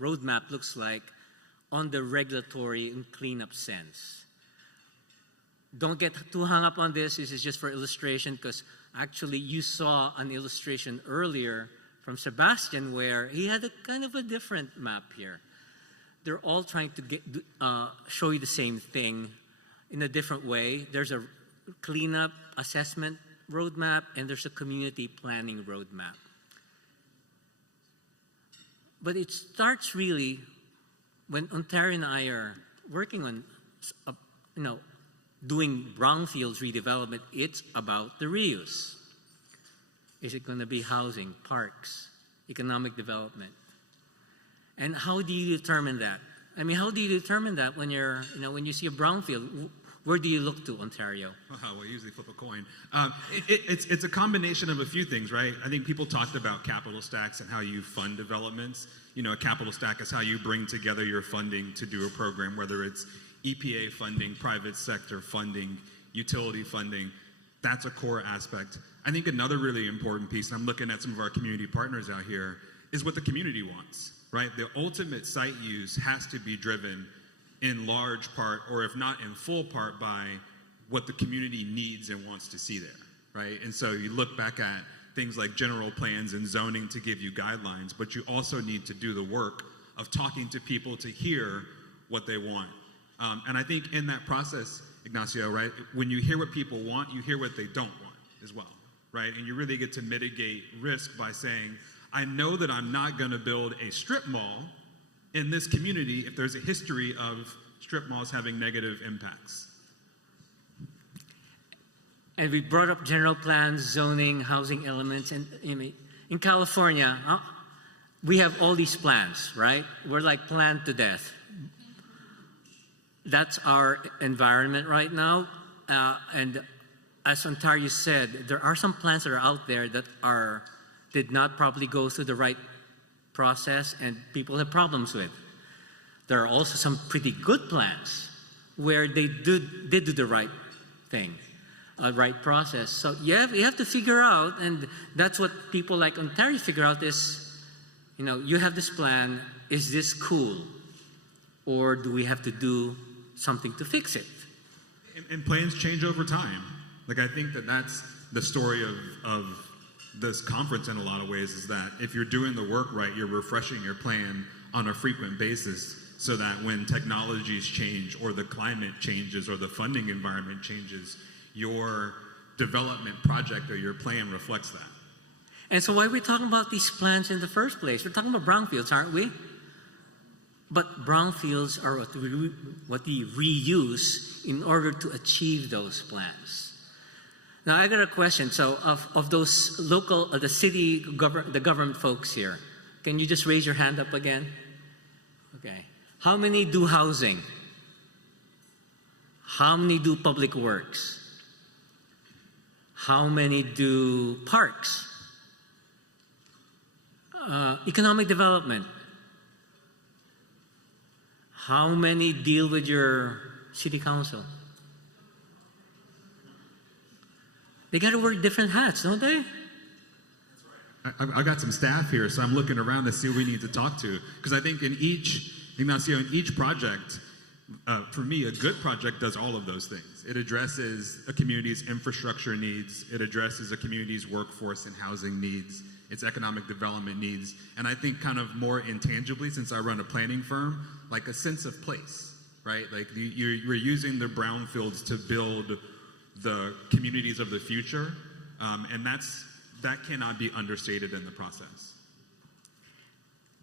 roadmap looks like on the regulatory and cleanup sense. Don't get too hung up on this. This is just for illustration, because actually you saw an illustration earlier from Sebastian where he had a kind of a different map here. They're all trying to show you the same thing in a different way. There's a cleanup assessment roadmap and there's a community planning roadmap. But it starts really when Ontario and I are working on, doing brownfields redevelopment. It's about the reuse. Is it going to be housing, parks, economic development? And how do you determine that? I mean, how do you determine that when when you see a brownfield? Where do you look to, Ontario? Well, we usually flip a coin. It's a combination of a few things, right? I think people talked about capital stacks and how you fund developments. A capital stack is how you bring together your funding to do a program, whether it's EPA funding, private sector funding, utility funding. That's a core aspect. I think another really important piece, and I'm looking at some of our community partners out here, is what the community wants, right? The ultimate site use has to be driven in large part, or if not in full part, by what the community needs and wants to see there, right? And so you look back at things like general plans and zoning to give you guidelines, but you also need to do the work of talking to people to hear what they want. And I think in that process, Ignacio, right, when you hear what people want, you hear what they don't want as well, right? And you really get to mitigate risk by saying, I know that I'm not going to build a strip mall in this community if there's a history of strip malls having negative impacts. And we brought up general plans, zoning, housing elements, and in California, we have all these plans, right? We're like planned to death. That's our environment right now. And as Ontario said, there are some plans that are out there that did not probably go through the right process and people have problems with. There are also some pretty good plans where they did do the right thing, right process. So you have to figure out, and that's what people like Ontario figure out is, you have this plan, is this cool? Or do we have to do something to fix it? And plans change over time. Like, I think that's the story of this conference in a lot of ways, is that if you're doing the work right, you're refreshing your plan on a frequent basis so that when technologies change or the climate changes or the funding environment changes, your development project or your plan reflects that. And so why are we talking about these plans in the first place? We're talking about brownfields, aren't we? But brownfields are what we reuse in order to achieve those plans. Now I got a question. So of those local, the government folks here, can you just raise your hand up again? Okay. How many do housing? How many do public works? How many do parks? Economic development. How many deal with your city council? They got to wear different hats, don't they? I got some staff here, so I'm looking around to see who we need to talk to. Because I think Ignacio, in each project, for me, a good project does all of those things. It addresses a community's infrastructure needs. It addresses a community's workforce and housing needs, its economic development needs. And I think kind of more intangibly, since I run a planning firm, like a sense of place, right? Like you're using the brownfields to build the communities of the future. And that cannot be understated in the process.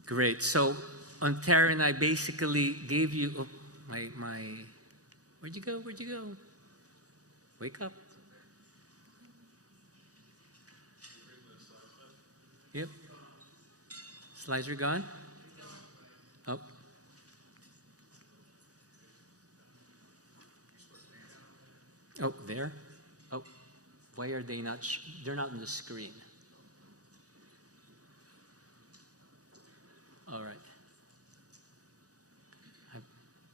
Great. So Ontario and I basically gave you where'd you go? Wake up. Yep. Slides are gone? Oh. Oh, there? Oh, why are they not? They're not on the screen. All right.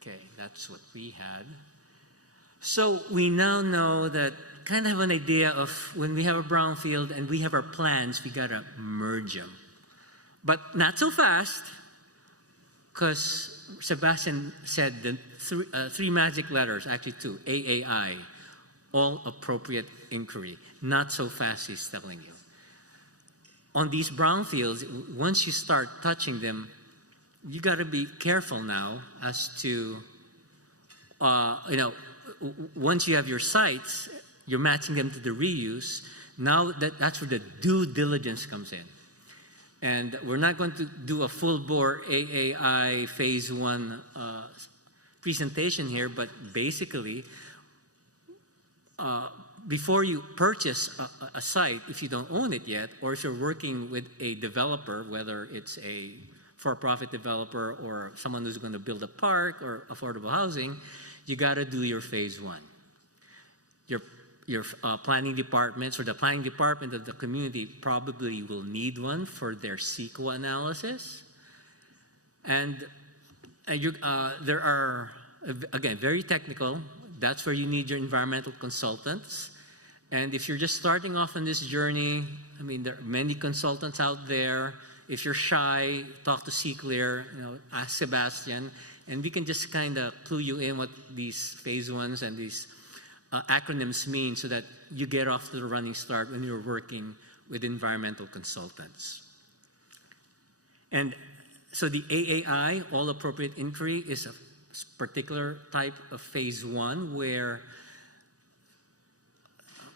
Okay, that's what we had. So we now know that, kind of have an idea of when we have a brownfield and we have our plans, we gotta merge them. But not so fast, because Sebastian said the three magic letters, actually two, AAI, all appropriate inquiry. Not so fast, he's telling you. On these brownfields, once you start touching them, you got to be careful now as to, once you have your sites, you're matching them to the reuse. Now that's where the due diligence comes in. And we're not going to do a full-bore AAI Phase 1 presentation here, but basically, before you purchase a site, if you don't own it yet, or if you're working with a developer, whether it's a for-profit developer or someone who's going to build a park or affordable housing, you got to do your Phase 1. Your planning departments or the planning department of the community probably will need one for their CEQA analysis. And there are, again, very technical. That's where you need your environmental consultants. And if you're just starting off on this journey, I mean, there are many consultants out there. If you're shy, talk to CClear, ask Sebastian, and we can just kind of clue you in what these Phase 1s and these acronyms mean so that you get off to the running start when you're working with environmental consultants. And so the AAI, All Appropriate Inquiry, is a particular type of Phase 1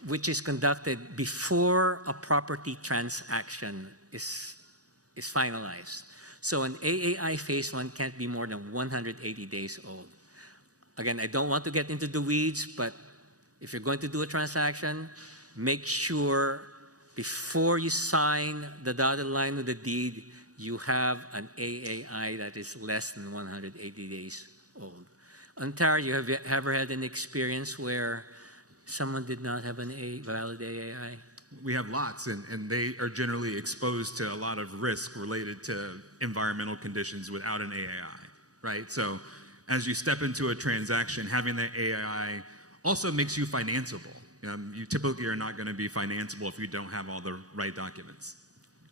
which is conducted before a property transaction is finalized. So an AAI Phase 1 can't be more than 180 days old. Again, I don't want to get into the weeds, but if you're going to do a transaction, make sure before you sign the dotted line of the deed, you have an AAI that is less than 180 days old. Ontario, have you ever had an experience where someone did not have a valid AAI? We have lots, and they are generally exposed to a lot of risk related to environmental conditions without an AAI, right? So as you step into a transaction, having that AAI also makes you financeable. You typically are not going to be financeable if you don't have all the right documents.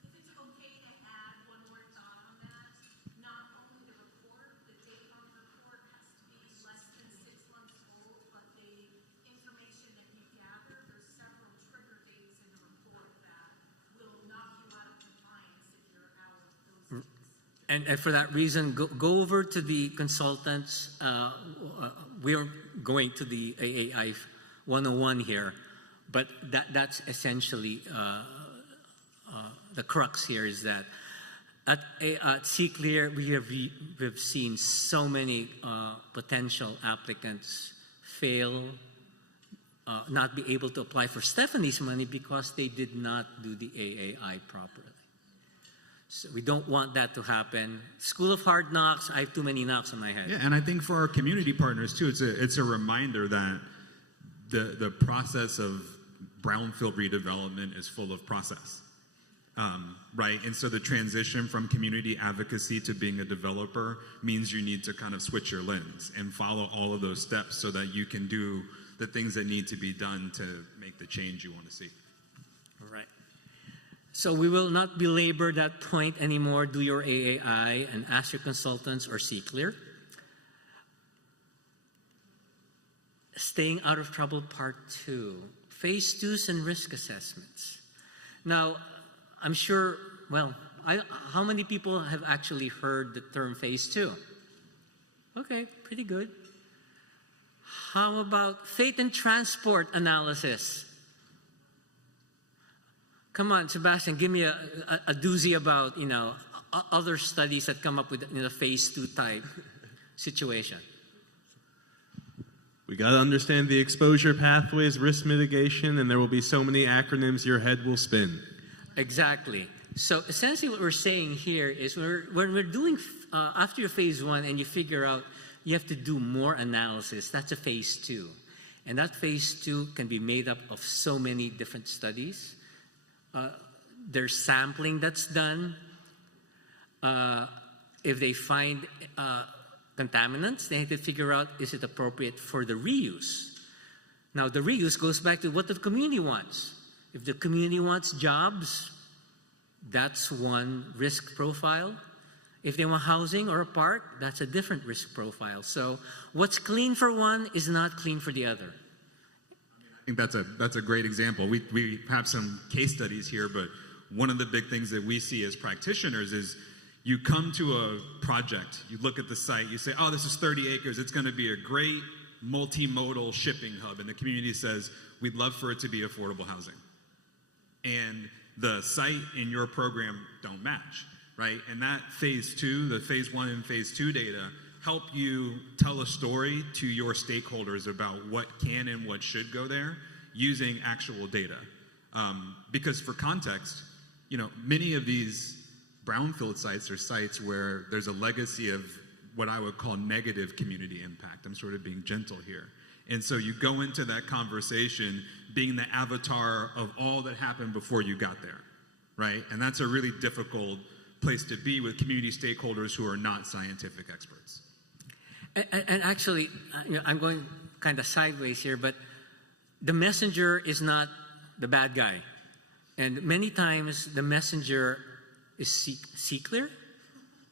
If it's okay to add one more thought on that, not only the report, the date on the report has to be less than 6 months old, but the information that you gather, there's several trigger dates in the report that will knock you out of compliance if you're out of those dates. And for that reason, go over to the consultants. We're going to the AAI 101 here, but that's essentially the crux here is that at CClear, we've seen so many potential applicants fail, not be able to apply for Stephanie's money because they did not do the AAI properly. So we don't want that to happen. School of Hard Knocks, I have too many knocks on my head. Yeah, and I think for our community partners too, it's a reminder that the process of brownfield redevelopment is full of process, right? And so the transition from community advocacy to being a developer means you need to kind of switch your lens and follow all of those steps so that you can do the things that need to be done to make the change you want to see. All right. So we will not belabor that point anymore. Do your AAI and ask your consultants or CClear. Staying out of trouble, part 2. Phase 2s and risk assessments. Now, I'm sure, how many people have actually heard the term Phase 2? Okay, pretty good. How about fate and transport analysis? Come on, Sebastian, give me a doozy about, other studies that come up with a phase 2 type situation. We got to understand the exposure pathways, risk mitigation, and there will be so many acronyms your head will spin. Exactly. So essentially what we're saying here is when we're doing, after your phase 1 and you figure out you have to do more analysis, that's a phase 2. And that phase 2 can be made up of so many different studies. There's sampling that's done. If they find contaminants, they have to figure out, is it appropriate for the reuse? Now, the reuse goes back to what the community wants. If the community wants jobs, that's one risk profile. If they want housing or a park, that's a different risk profile. So what's clean for one is not clean for the other. I think that's a great example. We have some case studies here, but one of the big things that we see as practitioners is you come to a project, you look at the site, you say, oh, this is 30 acres, it's going to be a great multimodal shipping hub. And the community says, we'd love for it to be affordable housing. And the site in your program don't match, right? And that phase 2, the phase 1 and phase 2 data help you tell a story to your stakeholders about what can and what should go there using actual data. Because for context, many of these brownfield sites are sites where there's a legacy of what I would call negative community impact. I'm sort of being gentle here. And so you go into that conversation being the avatar of all that happened before you got there, right? And that's a really difficult place to be with community stakeholders who are not scientific experts. And actually, I'm going kind of sideways here, but the messenger is not the bad guy. And many times the messenger is CALRC,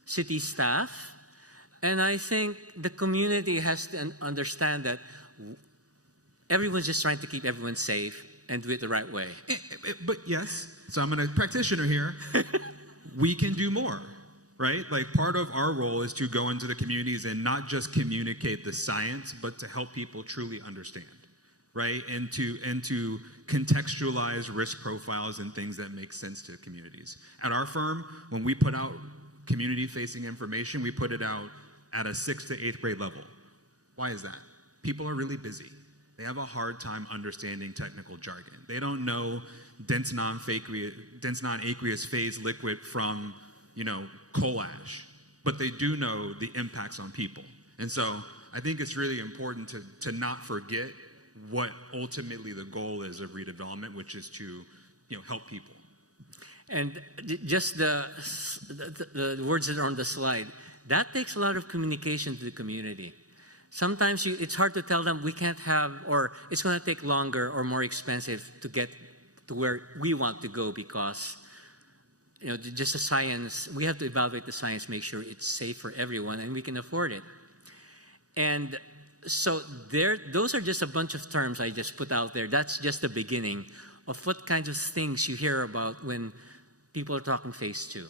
city staff. And I think the community has to understand that everyone's just trying to keep everyone safe and do it the right way. But yes, so I'm a practitioner here. We can do more, right? Like part of our role is to go into the communities and not just communicate the science, but to help people truly understand, right? And to contextualize risk profiles and things that make sense to communities. At our firm, when we put out community-facing information, we put it out at a 6th to 8th grade level. Why is that? People are really busy. They have a hard time understanding technical jargon. They don't know dense non-aqueous phase liquid from, coal ash, but they do know the impacts on people. And so I think it's really important to not forget what ultimately the goal is of redevelopment, which is to, help people. And just the words that are on the slide, that takes a lot of communication to the community. Sometimes it's hard to tell them we can't have, or it's going to take longer or more expensive to get to where we want to go because, just the science, we have to evaluate the science, make sure it's safe for everyone and we can afford it. And so those are just a bunch of terms I just put out there. That's just the beginning of what kinds of things you hear about when people are talking phase 2.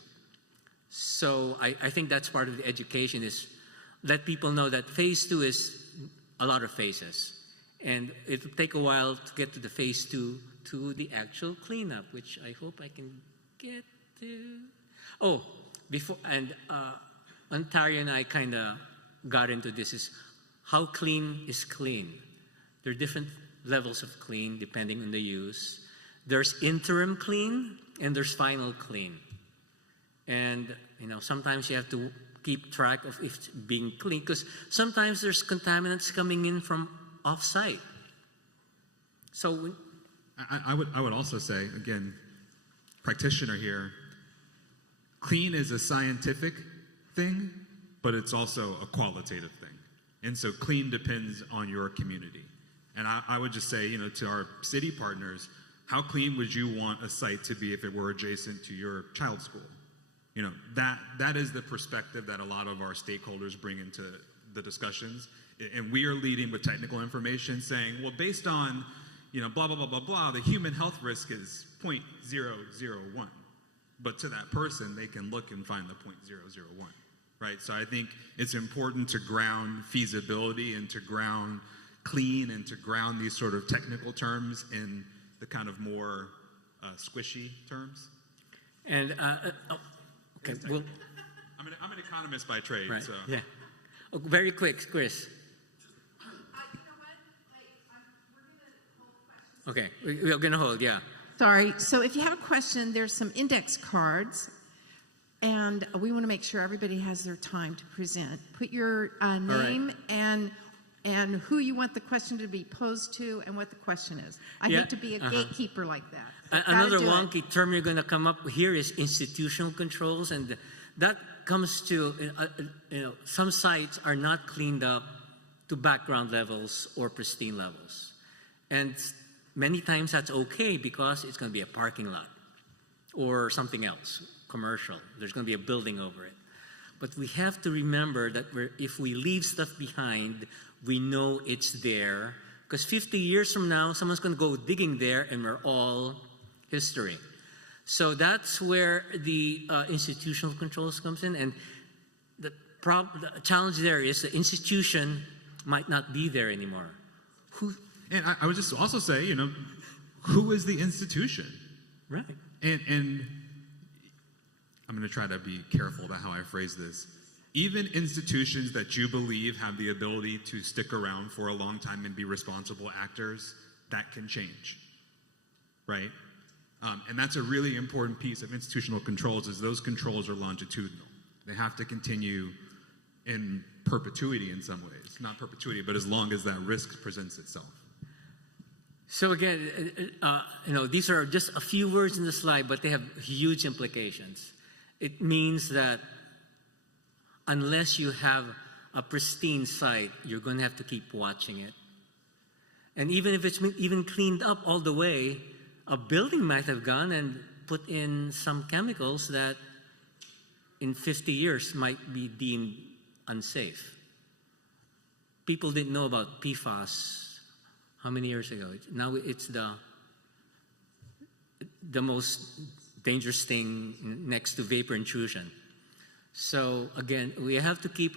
So I think that's part of the education is let people know that phase 2 is a lot of phases. And it'll take a while to get to the phase 2 to the actual cleanup, which I hope I can get to. Oh, Ontario and I kind of got into this is how clean is clean. There are different levels of clean depending on the use. There's interim clean and there's final clean. And, sometimes you have to keep track of if it's being clean because sometimes there's contaminants coming in from off-site. So I would also say, again, practitioner here, clean is a scientific thing, but it's also a qualitative thing. And so clean depends on your community. And I would just say, to our city partners, how clean would you want a site to be if it were adjacent to your child's school? That is the perspective that a lot of our stakeholders bring into the discussions. And we are leading with technical information saying, well, based on, blah, blah, blah, blah, blah, the human health risk is 0.001. But to that person, they can look and find the 0.001, right? So I think it's important to ground feasibility and to ground clean and to ground these sort of technical terms in the kind of more squishy terms. And Okay, well, I'm an economist by trade, right, so. yeah. Oh, very quick, Chris. You know what? We're gonna hold questions. Okay, we're going to hold, yeah. Sorry. So if you have a question, there's some index cards, and we want to make sure everybody has their time to present. Put your name and who you want the question to be posed to and what the question is. I Yeah, hate to be a gatekeeper like that. but Another gotta do it. wonky term you're going to come up here is institutional controls, and that comes to, some sites are not cleaned up to background levels or pristine levels. And many times that's okay because it's going to be a parking lot or something else, commercial. There's going to be a building over it. But we have to remember that if we leave stuff behind, we know it's there. Because 50 years from now, someone's going to go digging there and we're all history. So that's where the institutional controls comes in. And the challenge there is the institution might not be there anymore. And I would just also say, who is the institution? Right. And I'm going to try to be careful about how I phrase this. Even institutions that you believe have the ability to stick around for a long time and be responsible actors, that can change, right? And that's a really important piece of institutional controls is those controls are longitudinal. They have to continue in perpetuity in some ways. Not perpetuity, but as long as that risk presents itself. So again, these are just a few words in the slide, but they have huge implications. It means that unless you have a pristine site, you're going to have to keep watching it. And even if it's even cleaned up all the way, a building might have gone and put in some chemicals that in 50 years might be deemed unsafe. People didn't know about PFAS how many years ago? Now it's the most dangerous thing next to vapor intrusion. So again, we have to keep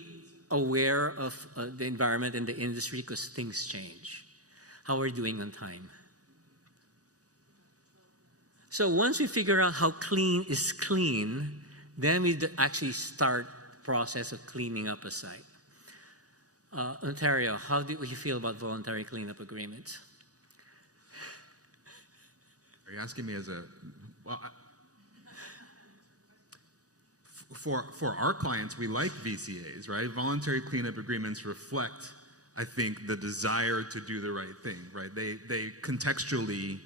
aware of the environment and the industry because things change. How are we doing on time? So once we figure out how clean is clean, then we actually start the process of cleaning up a site. Ontario, how do you feel about voluntary cleanup agreements? Are you asking me as a... Well, for our clients, we like VCAs, right? Voluntary cleanup agreements reflect, I think, the desire to do the right thing, right? They contextually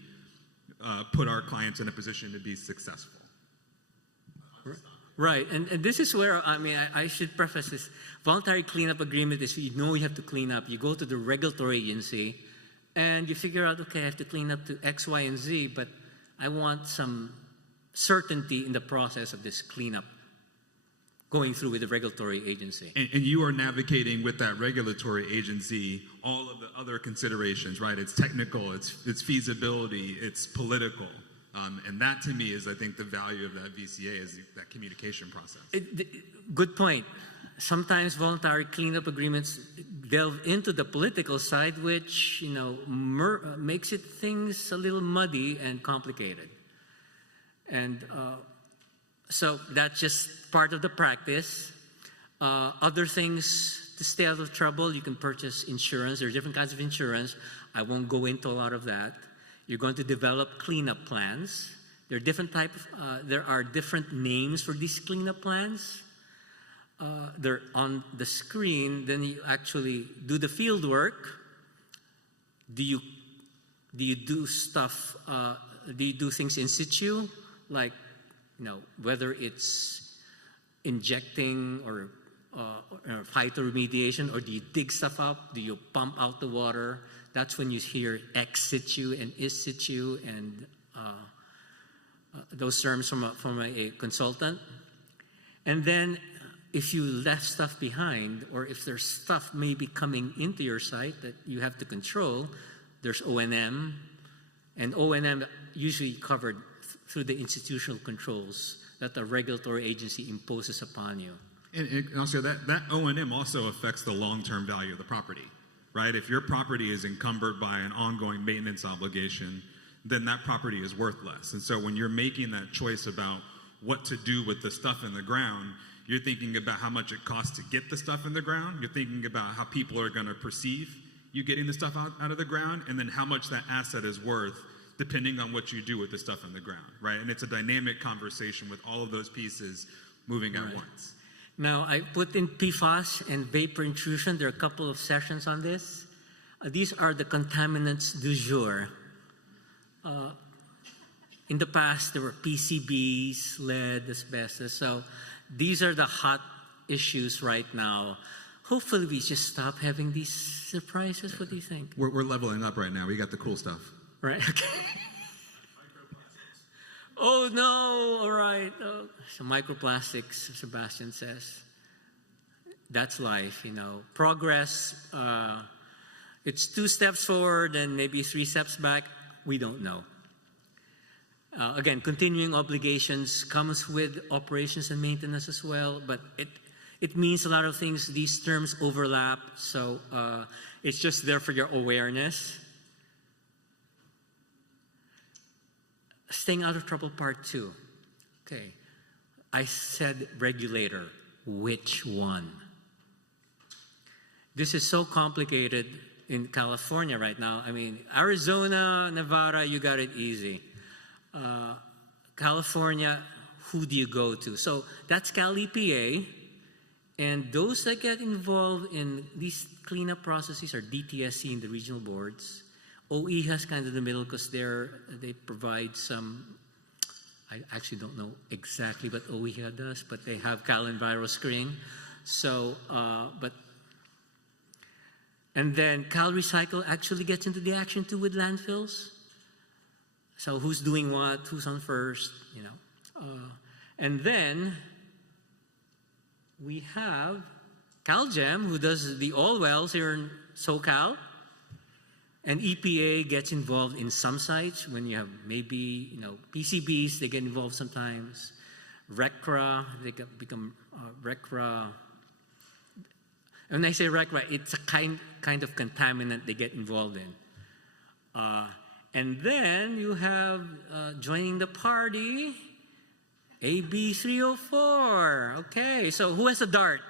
put our clients in a position to be successful. Right, and this is where, I should preface this. Voluntary cleanup agreement is you know you have to clean up. You go to the regulatory agency and you figure out, okay, I have to clean up to X, Y, and Z, but I want some certainty in the process of this cleanup going through with the regulatory agency. And you are navigating with that regulatory agency all of the other considerations, right? It's technical, it's feasibility, it's political. And that to me is, I think, the value of that VCA is that communication process. Good point. Sometimes voluntary cleanup agreements delve into the political side, which, makes things a little muddy and complicated. And so that's just part of the practice. Other things to stay out of trouble, you can purchase insurance. There are different kinds of insurance. I won't go into a lot of that. You're going to develop cleanup plans. There are different names for these cleanup plans. They're on the screen. Then you actually do the field work. Do you do stuff? Do you do things in situ, like whether it's injecting or phytoremediation, or do you dig stuff up? Do you pump out the water? That's when you hear ex situ and is situ and those terms from a consultant. And then if you left stuff behind, or if there's stuff maybe coming into your site that you have to control, there's O&M. And O&M usually covered through the institutional controls that the regulatory agency imposes upon you. And also that O&M also affects the long-term value of the property. Right? If your property is encumbered by an ongoing maintenance obligation, then that property is worth less. And so when you're making that choice about what to do with the stuff in the ground. You're thinking about how much it costs to get the stuff in the ground. You're thinking about how people are going to perceive you getting the stuff out of the ground, and then how much that asset is worth depending on what you do with the stuff in the ground, right? And it's a dynamic conversation with all of those pieces moving at once. Now, I put in PFAS and vapor intrusion. There are a couple of sessions on this. These are the contaminants du jour. In the past, there were PCBs, lead, asbestos. So these are the hot issues right now. Hopefully, we just stop having these surprises. What do you think? We're leveling up right now. We got the cool stuff. Right, okay. Oh, no, all right. Oh, so microplastics, Sebastian says. That's life, you know. Progress, it's 2 steps forward and maybe 3 steps back. We don't know. Again, continuing obligations comes with operations and maintenance as well, but it means a lot of things. These terms overlap, so it's just there for your awareness. Staying out of trouble, part 2. Okay, I said regulator. Which one? This is so complicated in California right now. I mean, Arizona, Nevada, you got it easy. California, who do you go to? So that's CalEPA, and those that get involved in these cleanup processes are DTSC and the regional boards. OE has kind of the middle because they provide some, I actually don't know exactly what OEHA does, but they have Cal Enviro Screen. So, and then Cal Recycle actually gets into the action too with landfills. So who's doing what, who's on first, you know. And then we have CalGEM, who does the all wells here in SoCal. And EPA gets involved in some sites when you have maybe, you know, PCBs, they get involved sometimes. RECRA, they become RECRA. And when I say RECRA, it's a kind of contaminant they get involved in. And then you have joining the party, AB 304. Okay, so who has a dart?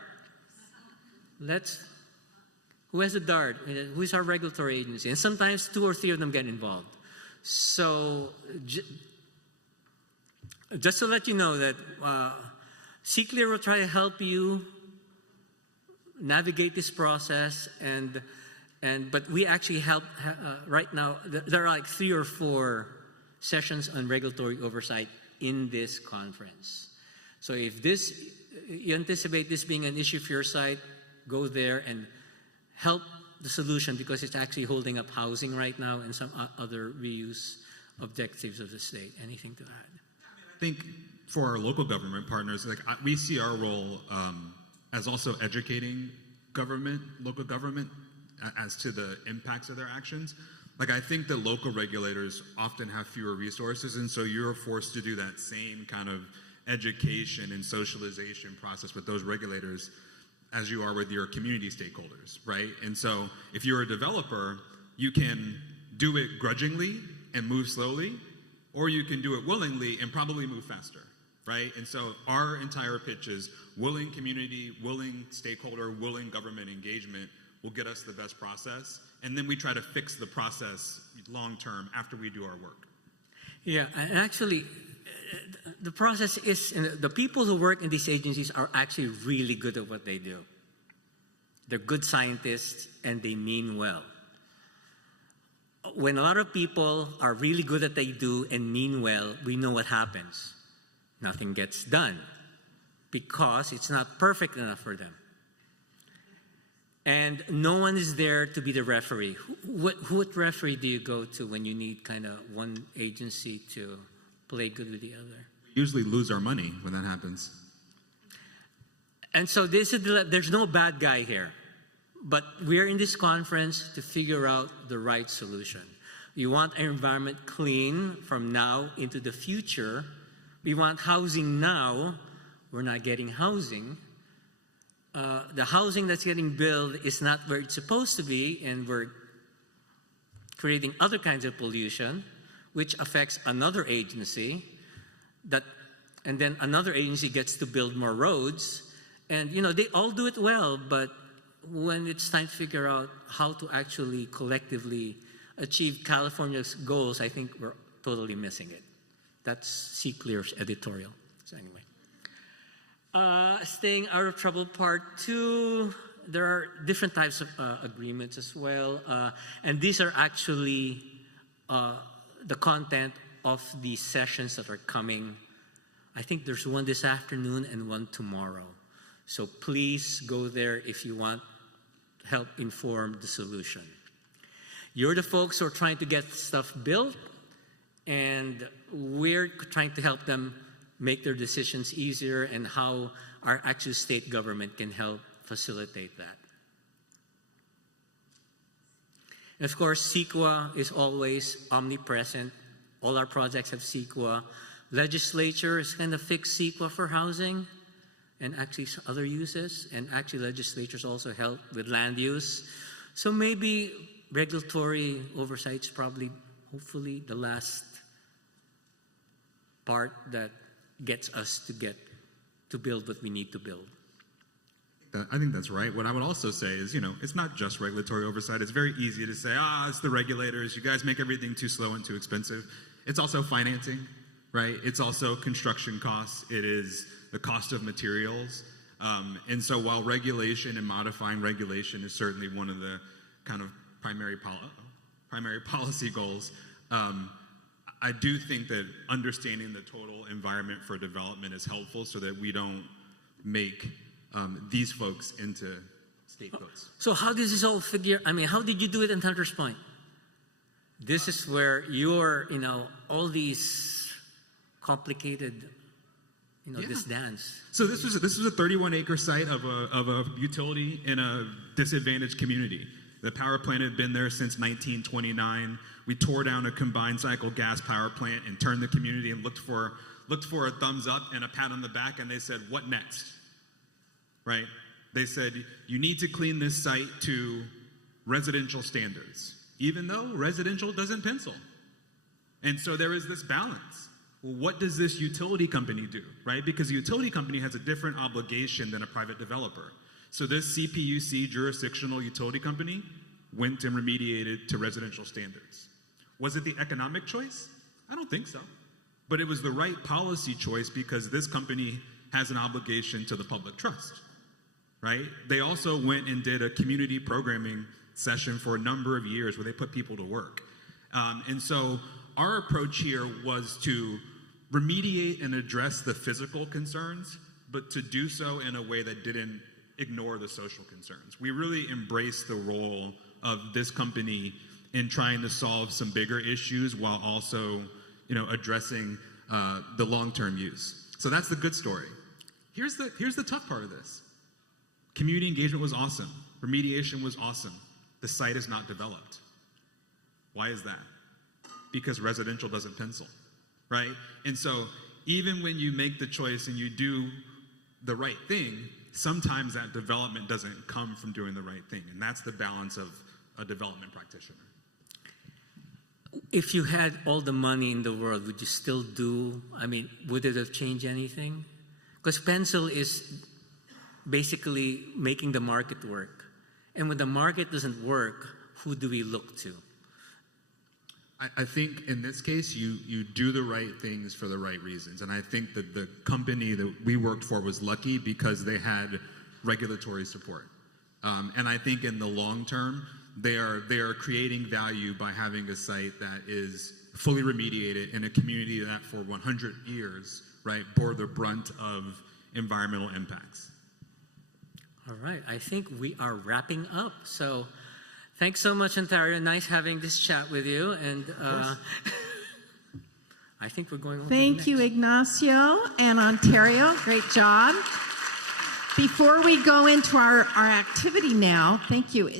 Who has a dart? Who is our regulatory agency? And sometimes 2 or 3 of them get involved. So just to let you know that CCLEAR will try to help you navigate this process, but we actually help right now. There are like 3 or 4 sessions on regulatory oversight in this conference. So if you anticipate this being an issue for your site, go there and help the solution, because it's actually holding up housing right now and some other reuse objectives of the state. Anything to add? I think for our local government partners, like we see our role as also educating local government, as to the impacts of their actions. Like I think the local regulators often have fewer resources, and so you're forced to do that same kind of education and socialization process with those regulators as you are with your community stakeholders, right? And so if you're a developer, you can do it grudgingly and move slowly, or you can do it willingly and probably move faster, right? And so our entire pitch is willing community, willing stakeholder, willing government engagement will get us the best process, and then we try to fix the process long term after we do our work. Yeah, and actually, the process is, the people who work in these agencies are actually really good at what they do. They're good scientists and they mean well. When a lot of people are really good at what they do and mean well, we know what happens. Nothing gets done because it's not perfect enough for them. And no one is there to be the referee. What referee do you go to when you need kind of one agency to play good with the other? We usually lose our money when that happens. And so there's no bad guy here. But we're in this conference to figure out the right solution. We want our environment clean from now into the future. We want housing now. We're not getting housing. The housing that's getting built is not where it's supposed to be, and we're creating other kinds of pollution, which affects another agency that and then another agency gets to build more roads, and they all do it well, but when it's time to figure out how to actually collectively achieve California's goals, I think we're totally missing it. That's CALRC's editorial. So anyway. Staying out of trouble part 2, there are different types of agreements as well. And these are actually the content of the sessions that are coming. I think there's one this afternoon and one tomorrow. So please go there if you want help inform the solution. You're the folks who are trying to get stuff built, and we're trying to help them make their decisions easier and how our actual state government can help facilitate that. And of course, CEQA is always omnipresent. All our projects have CEQA. Legislature is kind of fixed CEQA for housing and actually other uses. And actually legislatures also help with land use. So maybe regulatory oversight is probably, hopefully, the last part that gets us to build what we need to build. I think that's right. What I would also say is, it's not just regulatory oversight. It's very easy to say, it's the regulators. You guys make everything too slow and too expensive. It's also financing, right? It's also construction costs. It is the cost of materials. And so while regulation and modifying regulation is certainly one of the kind of primary policy goals, I do think that understanding the total environment for development is helpful so that we don't make these folks into scapegoats. So how does this all figure? I mean, how did you do it in Hunter's Point? This is where your, all these complicated, this dance. So this was a 31-acre site of a utility in a disadvantaged community. The power plant had been there since 1929. We tore down a combined cycle gas power plant and turned the community and looked for a thumbs up and a pat on the back, and they said, "What next?" Right? They said, "You need to clean this site to residential standards," even though residential doesn't pencil. And so there is this balance. Well, what does this utility company do, right? Because the utility company has a different obligation than a private developer. So this CPUC jurisdictional utility company went and remediated to residential standards. Was it the economic choice? I don't think so. But it was the right policy choice because this company has an obligation to the public trust, right? They also went and did a community programming session for a number of years where they put people to work. And so our approach here was to remediate and address the physical concerns, but to do so in a way that didn't ignore the social concerns. We really embraced the role of this company in trying to solve some bigger issues while also, addressing the long-term use. So that's the good story. Here's the tough part of this. Community engagement was awesome. Remediation was awesome. The site is not developed. Why is that? Because residential doesn't pencil, right? And so even when you make the choice and you do the right thing, sometimes that development doesn't come from doing the right thing. And that's the balance of a development practitioner. If you had all the money in the world, would you still would it have changed anything? Because pencil is basically making the market work. And when the market doesn't work, who do we look to? I think in this case, you do the right things for the right reasons. And I think that the company that we worked for was lucky because they had regulatory support. And I think in the long term, they are creating value by having a site that is fully remediated in a community that for 100 years, right, bore the brunt of environmental impacts. All right, I think we are wrapping up. So thanks so much, Ontario. Nice having this chat with you. And I think we're going on. Thank you, Ignacio and Ontario. Great job. Before we go into our activity now, thank you.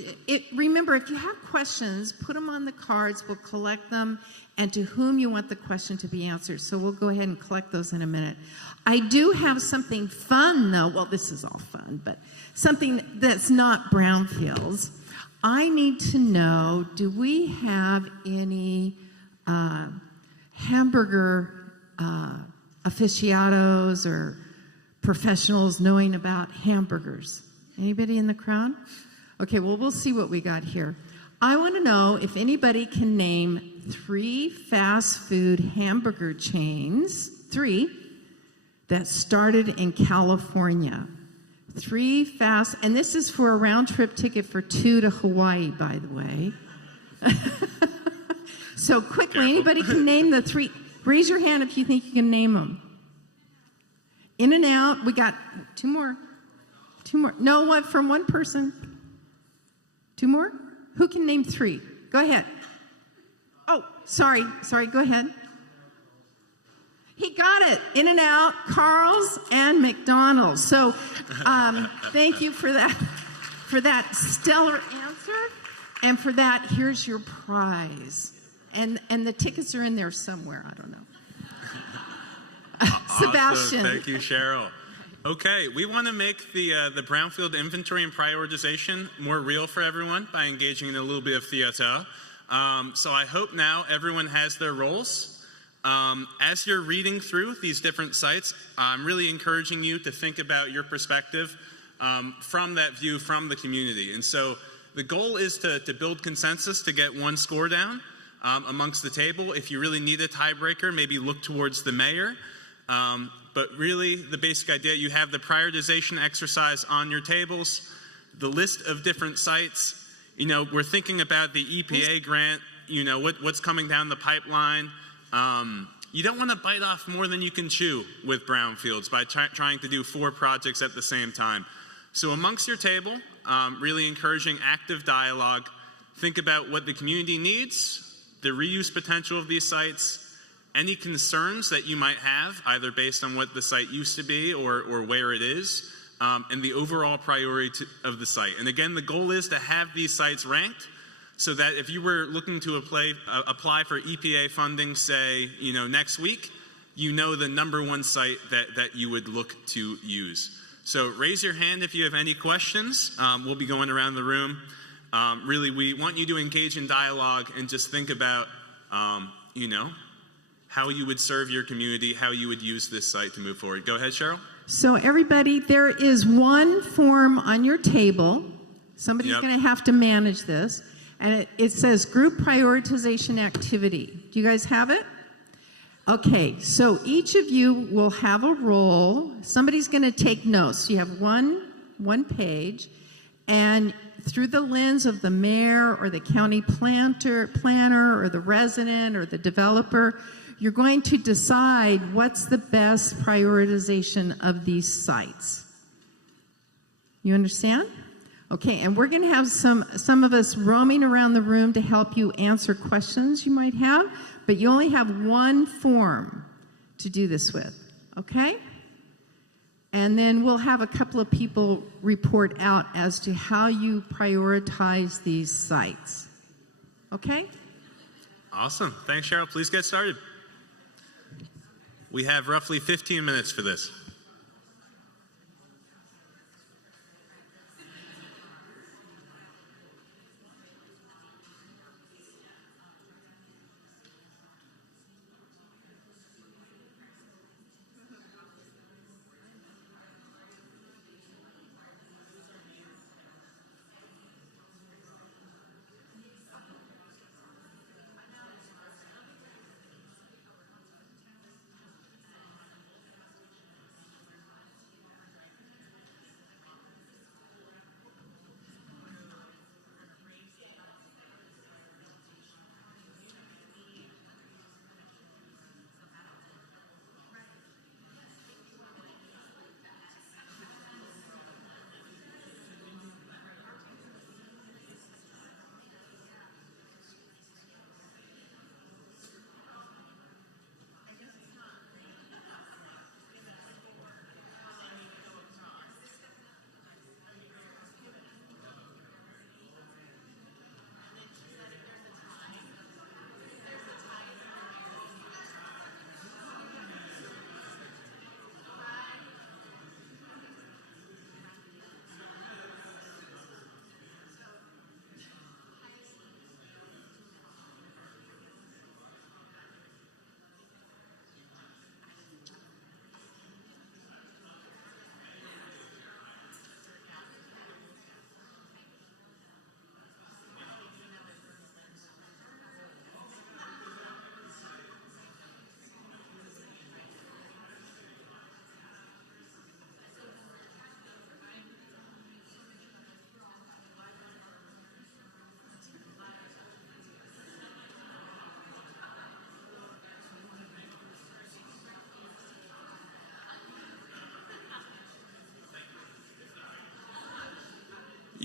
Remember, if you have questions, put them on the cards. We'll collect them and to whom you want the question to be answered. So we'll go ahead and collect those in a minute. I do have something fun, though. Well, this is all fun, but something that's not Brownfields. I need to know, do we have any hamburger aficionados or professionals knowing about hamburgers? Anybody in the crowd? Okay, well, we'll see what we got here. I want to know if anybody can name 3 fast food hamburger chains, 3, that started in California. 3 fast, and this is for a round trip ticket for 2 to Hawaii, by the way. So quickly, anybody can name the 3. Raise your hand if you think you can name them. In and Out, we got 2 more. 2 more. No, what, from one person? 2 more? Who can name 3? Go ahead. Oh, sorry, go ahead. He got it. In and Out, Carl's, and McDonald's. So thank you for that stellar answer. And for that, here's your prize. And the tickets are in there somewhere. I don't know. Sebastian. Awesome. Thank you, Cheryl. Okay, we want to make the brownfield inventory and prioritization more real for everyone by engaging in a little bit of theater. So I hope now everyone has their roles. As you're reading through these different sites, I'm really encouraging you to think about your perspective from that view from the community. And so the goal is to build consensus to get one score down amongst the table. If you really need a tiebreaker, maybe look towards the mayor. But really, the basic idea, you have the prioritization exercise on your tables, the list of different sites. You know, we're thinking about the EPA grant, you know, what's coming down the pipeline. You don't want to bite off more than you can chew with brownfields by trying to do 4 projects at the same time. So amongst your table, really encouraging active dialogue. Think about what the community needs, the reuse potential of these sites, any concerns that you might have, either based on what the site used to be or where it is, and the overall priority of the site. And again, the goal is to have these sites ranked so that if you were looking to apply for EPA funding, say, you know, next week, you know the #1 site that you would look to use. So raise your hand if you have any questions. We'll be going around the room. Really, we want you to engage in dialogue and just think about, you know, how you would serve your community, how you would use this site to move forward. Go ahead, Cheryl. So everybody, there is one form on your table. Somebody's going to have to manage this. And it says group prioritization activity. Do you guys have it? Okay, so each of you will have a role. Somebody's going to take notes. You have one page, and through the lens of the mayor or the county planner or the resident or the developer, you're going to decide what's the best prioritization of these sites. You understand? Okay, and we're going to have some of us roaming around the room to help you answer questions you might have, but you only have one form to do this with, okay? And then we'll have a couple of people report out as to how you prioritize these sites, okay? Awesome. Thanks, Cheryl. Please get started. We have roughly 15 minutes for this.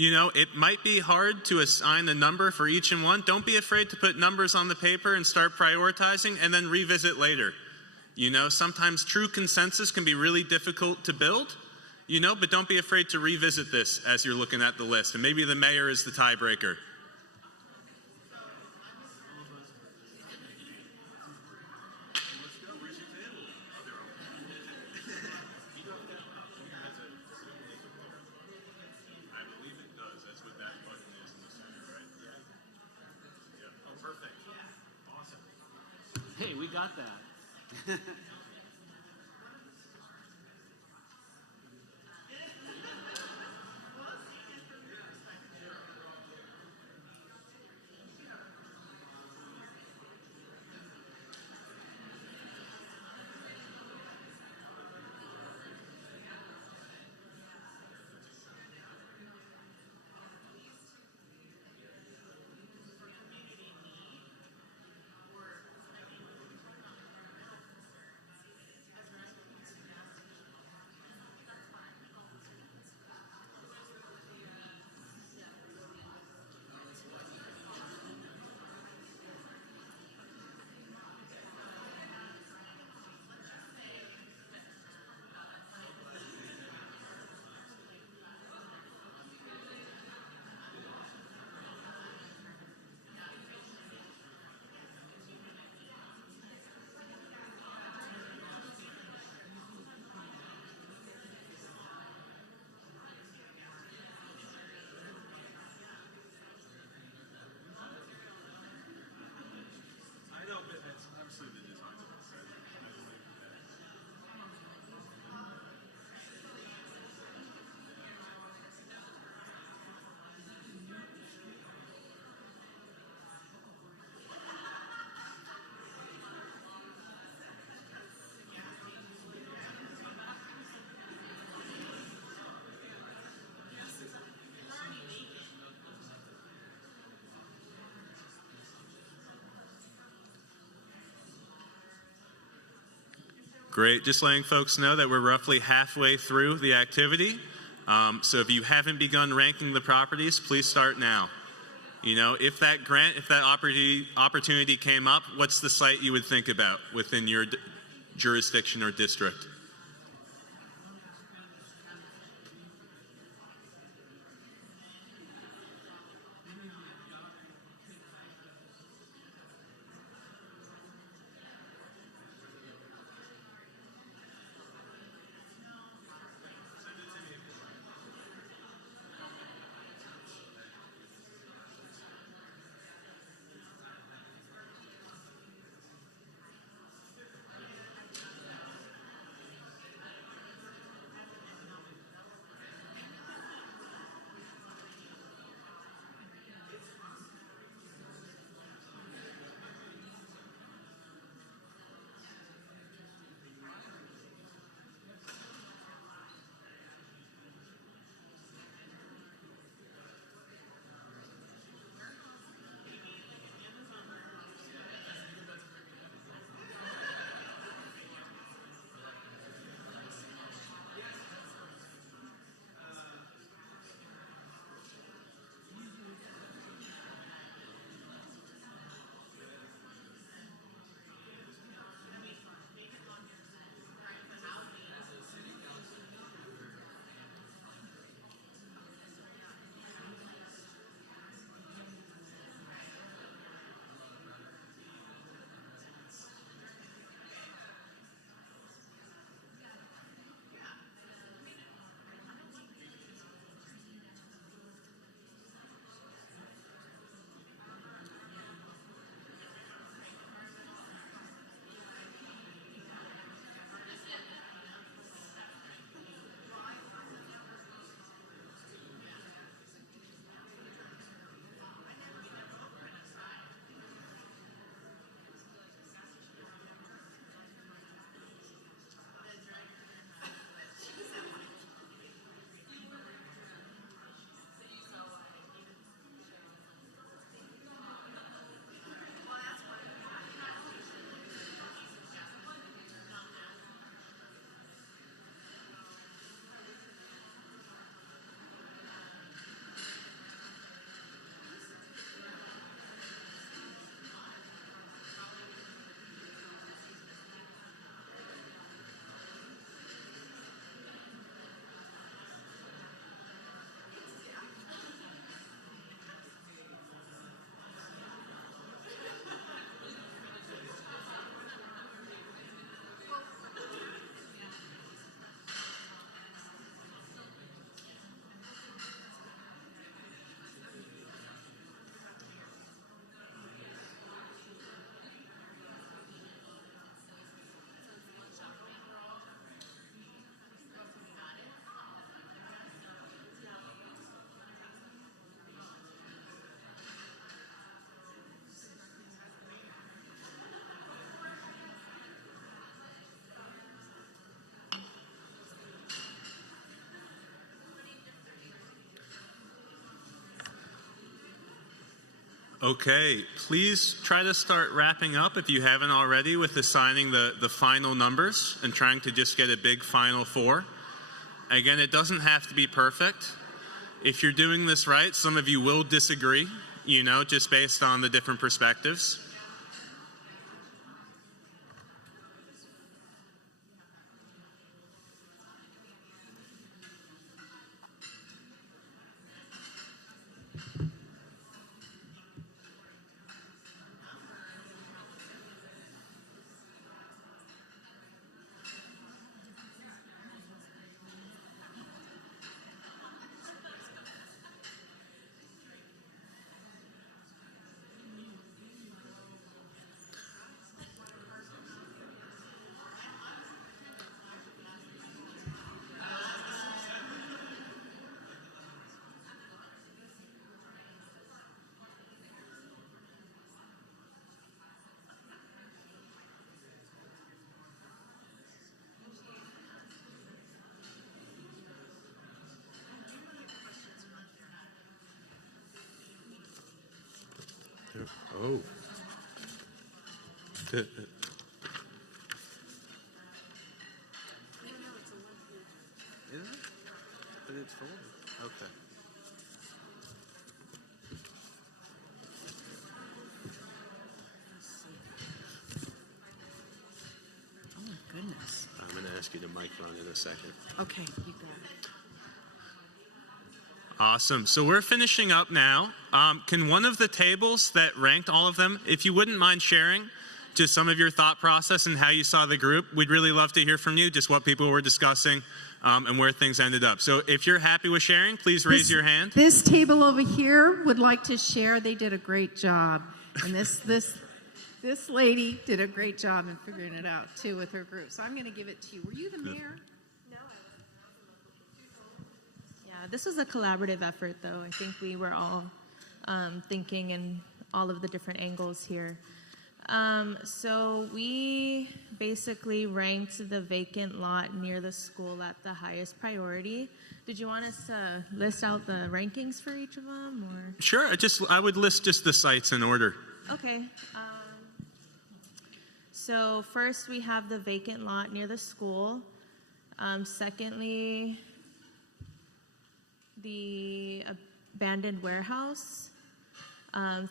You know, it might be hard to assign a number for each and one. Don't be afraid to put numbers on the paper and start prioritizing and then revisit later. You know, sometimes true consensus can be really difficult to build, you know, but don't be afraid to revisit this as you're looking at the list. And maybe the mayor is the tiebreaker. Hey, we got that. Great. Just letting folks know that we're roughly halfway through the activity. So if you haven't begun ranking the properties, please start now. You know, if that opportunity came up, what's the site you would think about within your jurisdiction or district? Okay, please try to start wrapping up if you haven't already with assigning the final numbers and trying to just get a big final 4. Again, it doesn't have to be perfect. If you're doing this right, some of you will disagree, just based on the different perspectives. Oh. Is it? But it's full? Okay. Oh my goodness. I'm going to ask you to mic run in a second. Okay, you got it. Awesome. So we're finishing up now. Can one of the tables that ranked all of them, if you wouldn't mind sharing just some of your thought process and how you saw the group, we'd really love to hear from you, just what people were discussing and where things ended up. So if you're happy with sharing, please raise your hand. This table over here would like to share. They did a great job. And this lady did a great job in figuring it out, too, with her group. So I'm going to give it to you. Were you the mayor? Yeah, this was a collaborative effort, though. I think we were all thinking in all of the different angles here. So we basically ranked the vacant lot near the school at the highest priority. Did you want us to list out the rankings for each of them, or? Sure. I would list just the sites in order. Okay. So first we have the vacant lot near the school. Secondly, the abandoned warehouse.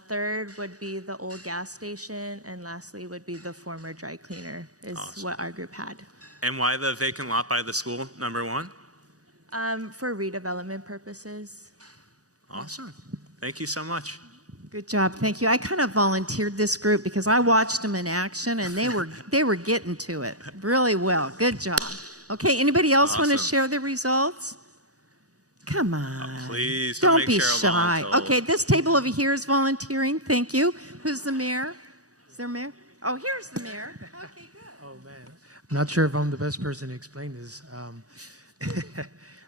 Third would be the old gas station, and lastly would be the former dry cleaner, is Awesome. what our group had. And why the vacant lot by the school, number 1? For redevelopment purposes. Awesome. Thank you so much. Good job. Thank you. I kind of volunteered this group because I watched them in action, and they were getting to it really well. Good job. Okay, anybody else want to Awesome. share the results? Come on. Please Don't make be Cheryl shy. volunteer. Okay, this table over here is volunteering. Thank you. Who's the mayor? Is there a mayor? Oh, here's the mayor. Okay, good. Oh, man. I'm not sure if I'm the best person to explain this.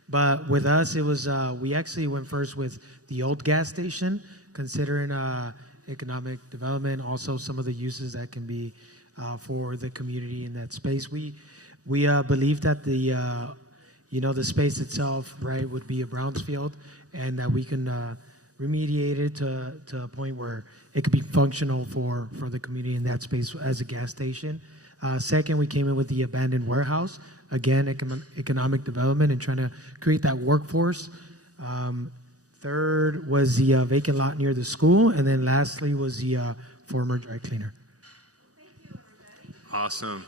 But with us, it was, we actually went first with the old gas station, considering economic development, also some of the uses that can be for the community in that space. We believe that the space itself, right, would be a brownfield, and that we can remediate it to a point where it could be functional for the community in that space as a gas station. Second, we came in with the abandoned warehouse. Again, economic development and trying to create that workforce. Third was the vacant lot near the school. And then lastly was the former dry cleaner. Awesome.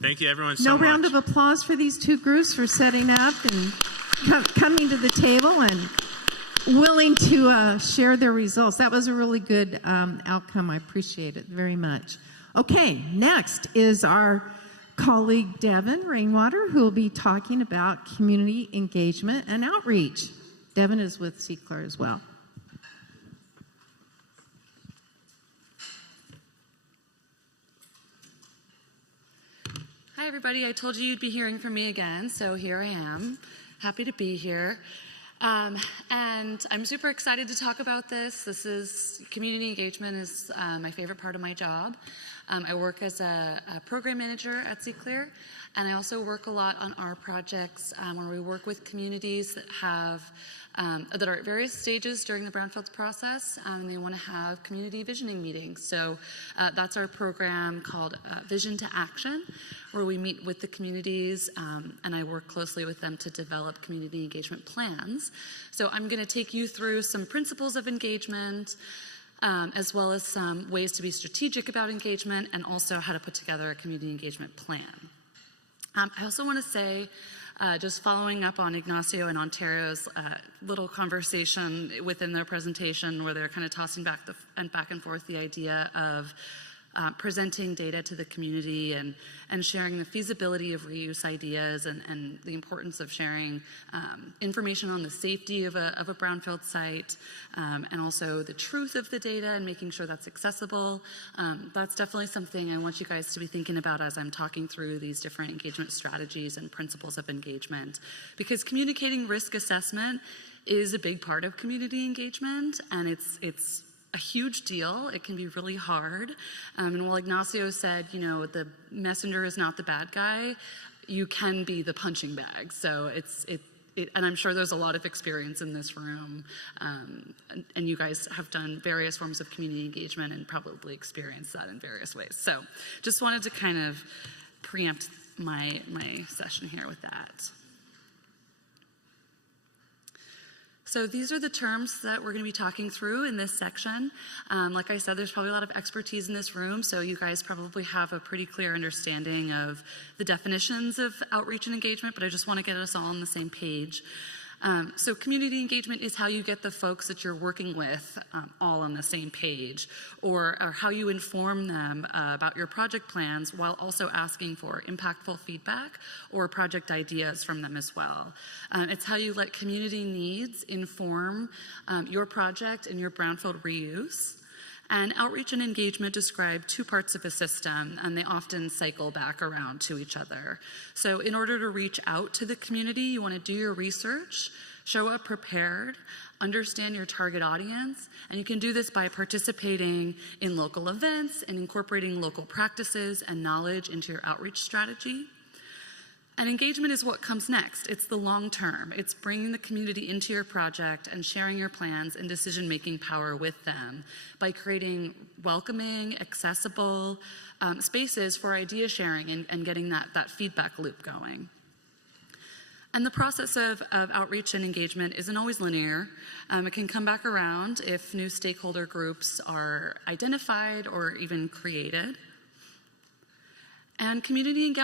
Thank you, everyone, so much. No round of applause for these two groups for setting up and coming to the table and willing to share their results. That was a really good outcome. I appreciate it very much. Okay, next is our colleague Devin Rainwater, who will be talking about community engagement and outreach. Devin is with CALRC as well. Hi, everybody. I told you you'd be hearing from me again, so here I am. Happy to be here. And I'm super excited to talk about this. Community engagement is my favorite part of my job. I work as a program manager at CALRC, and I also work a lot on our projects where we work with communities that are at various stages during the Brownfields process. They want to have community visioning meetings. So that's our program called Vision to Action, where we meet with the communities and I work closely with them to develop community engagement plans. So I'm going to take you through some principles of engagement, as well as some ways to be strategic about engagement, and also how to put together a community engagement plan. I also want to say, just following up on Ignacio and Ontario's little conversation within their presentation, where they're kind of tossing back and forth the idea of presenting data to the community and sharing the feasibility of reuse ideas and the importance of sharing information on the safety of a brownfield site, and also the truth of the data and making sure that's accessible. That's definitely something I want you guys to be thinking about as I'm talking through these different engagement strategies and principles of engagement, because communicating risk assessment is a big part of community engagement, and it's a huge deal. It can be really hard. And while Ignacio said, the messenger is not the bad guy, you can be the punching bag. So and I'm sure there's a lot of experience in this room, and you guys have done various forms of community engagement and probably experienced that in various ways. So just wanted to kind of preempt my session here with that. So these are the terms that we're going to be talking through in this section. Like I said, there's probably a lot of expertise in this room, so you guys probably have a pretty clear understanding of the definitions of outreach and engagement, but I just want to get us all on the same page. So community engagement is how you get the folks that you're working with all on the same page, or how you inform them about your project plans while also asking for impactful feedback or project ideas from them as well. It's how you let community needs inform your project and your brownfield reuse. And outreach and engagement describe two parts of a system, and they often cycle back around to each other. So in order to reach out to the community, you want to do your research, show up prepared, understand your target audience, and you can do this by participating in local events and incorporating local practices and knowledge into your outreach strategy. And engagement is what comes next. It's the long term. It's bringing the community into your project and sharing your plans and decision-making power with them by creating welcoming, accessible spaces for idea sharing and getting that feedback loop going. And the process of outreach and engagement isn't always linear. It can come back around if new stakeholder groups are identified or even created. And community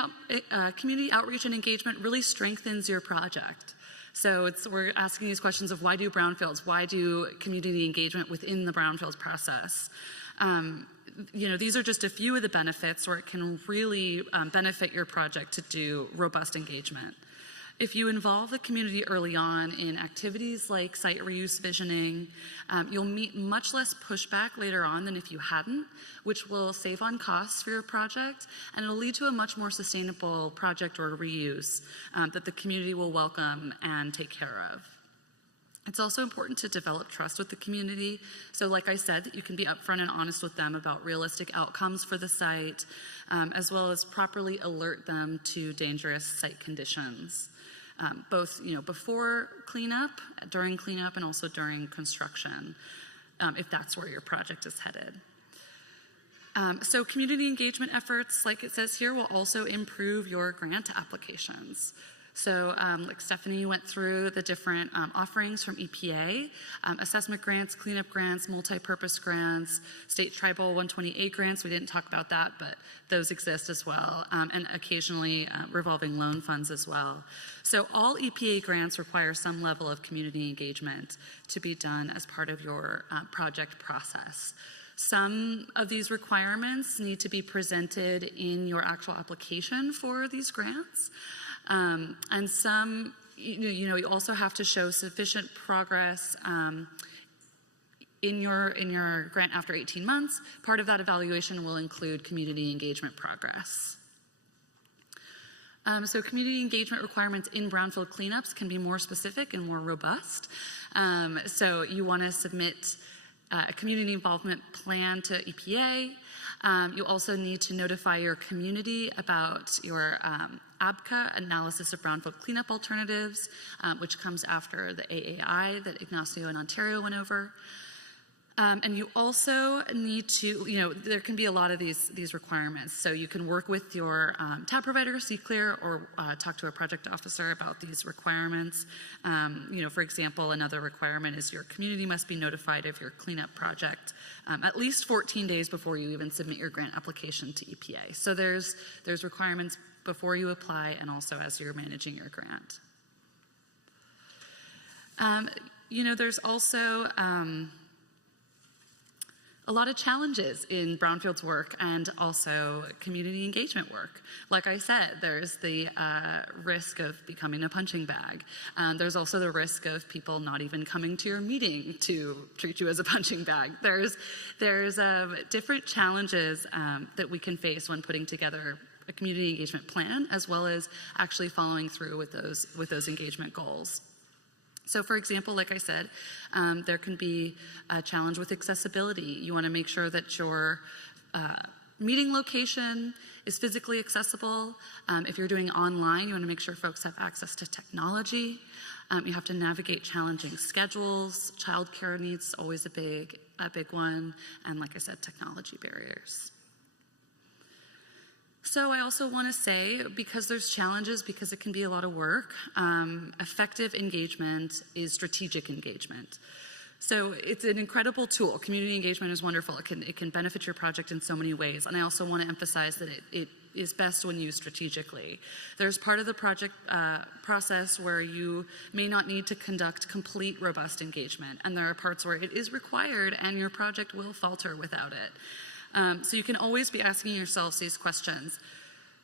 outreach and engagement really strengthens your project. So we're asking these questions of why do brownfields? Why do community engagement within the brownfields process? These are just a few of the benefits where it can really benefit your project to do robust engagement. If you involve the community early on in activities like site reuse visioning, you'll meet much less pushback later on than if you hadn't, which will save on costs for your project, and it'll lead to a much more sustainable project or reuse that the community will welcome and take care of. It's also important to develop trust with the community. So like I said, that you can be upfront and honest with them about realistic outcomes for the site, as well as properly alert them to dangerous site conditions. Both before cleanup, during cleanup, and also during construction, if that's where your project is headed. So community engagement efforts, like it says here, will also improve your grant applications. So like Stephanie went through the different offerings from EPA, assessment grants, cleanup grants, multi-purpose grants, state tribal 128 grants. We didn't talk about that, but those exist as well, and occasionally revolving loan funds as well. So all EPA grants require some level of community engagement to be done as part of your project process. Some of these requirements need to be presented in your actual application for these grants. And some, you also have to show sufficient progress in your grant after 18 months. Part of that evaluation will include community engagement progress. So community engagement requirements in brownfield cleanups can be more specific and more robust. So you want to submit a community involvement plan to EPA. You also need to notify your community about your ABCA, Analysis of Brownfield Cleanup Alternatives, which comes after the AAI that Ignacio and Ontario went over. And you also need to, there can be a lot of these requirements. So you can work with your tab provider, CClear, or talk to a project officer about these requirements. For example, another requirement is your community must be notified of your cleanup project at least 14 days before you even submit your grant application to EPA. So there's requirements before you apply and also as you're managing your grant. There's also a lot of challenges in brownfields work and also community engagement work. Like I said, there's the risk of becoming a punching bag. There's also the risk of people not even coming to your meeting to treat you as a punching bag. There's different challenges that we can face when putting together a community engagement plan, as well as actually following through with those engagement goals. So for example, like I said, there can be a challenge with accessibility. You want to make sure that your meeting location is physically accessible. If you're doing online, you want to make sure folks have access to technology. You have to navigate challenging schedules. Childcare needs always a big one. And like I said, technology barriers. So I also want to say, because there's challenges, because it can be a lot of work, effective engagement is strategic engagement. So it's an incredible tool. Community engagement is wonderful. It can benefit your project in so many ways. And I also want to emphasize that it is best when used strategically. There's part of the project process where you may not need to conduct complete robust engagement. And there are parts where it is required and your project will falter without it. So you can always be asking yourselves these questions.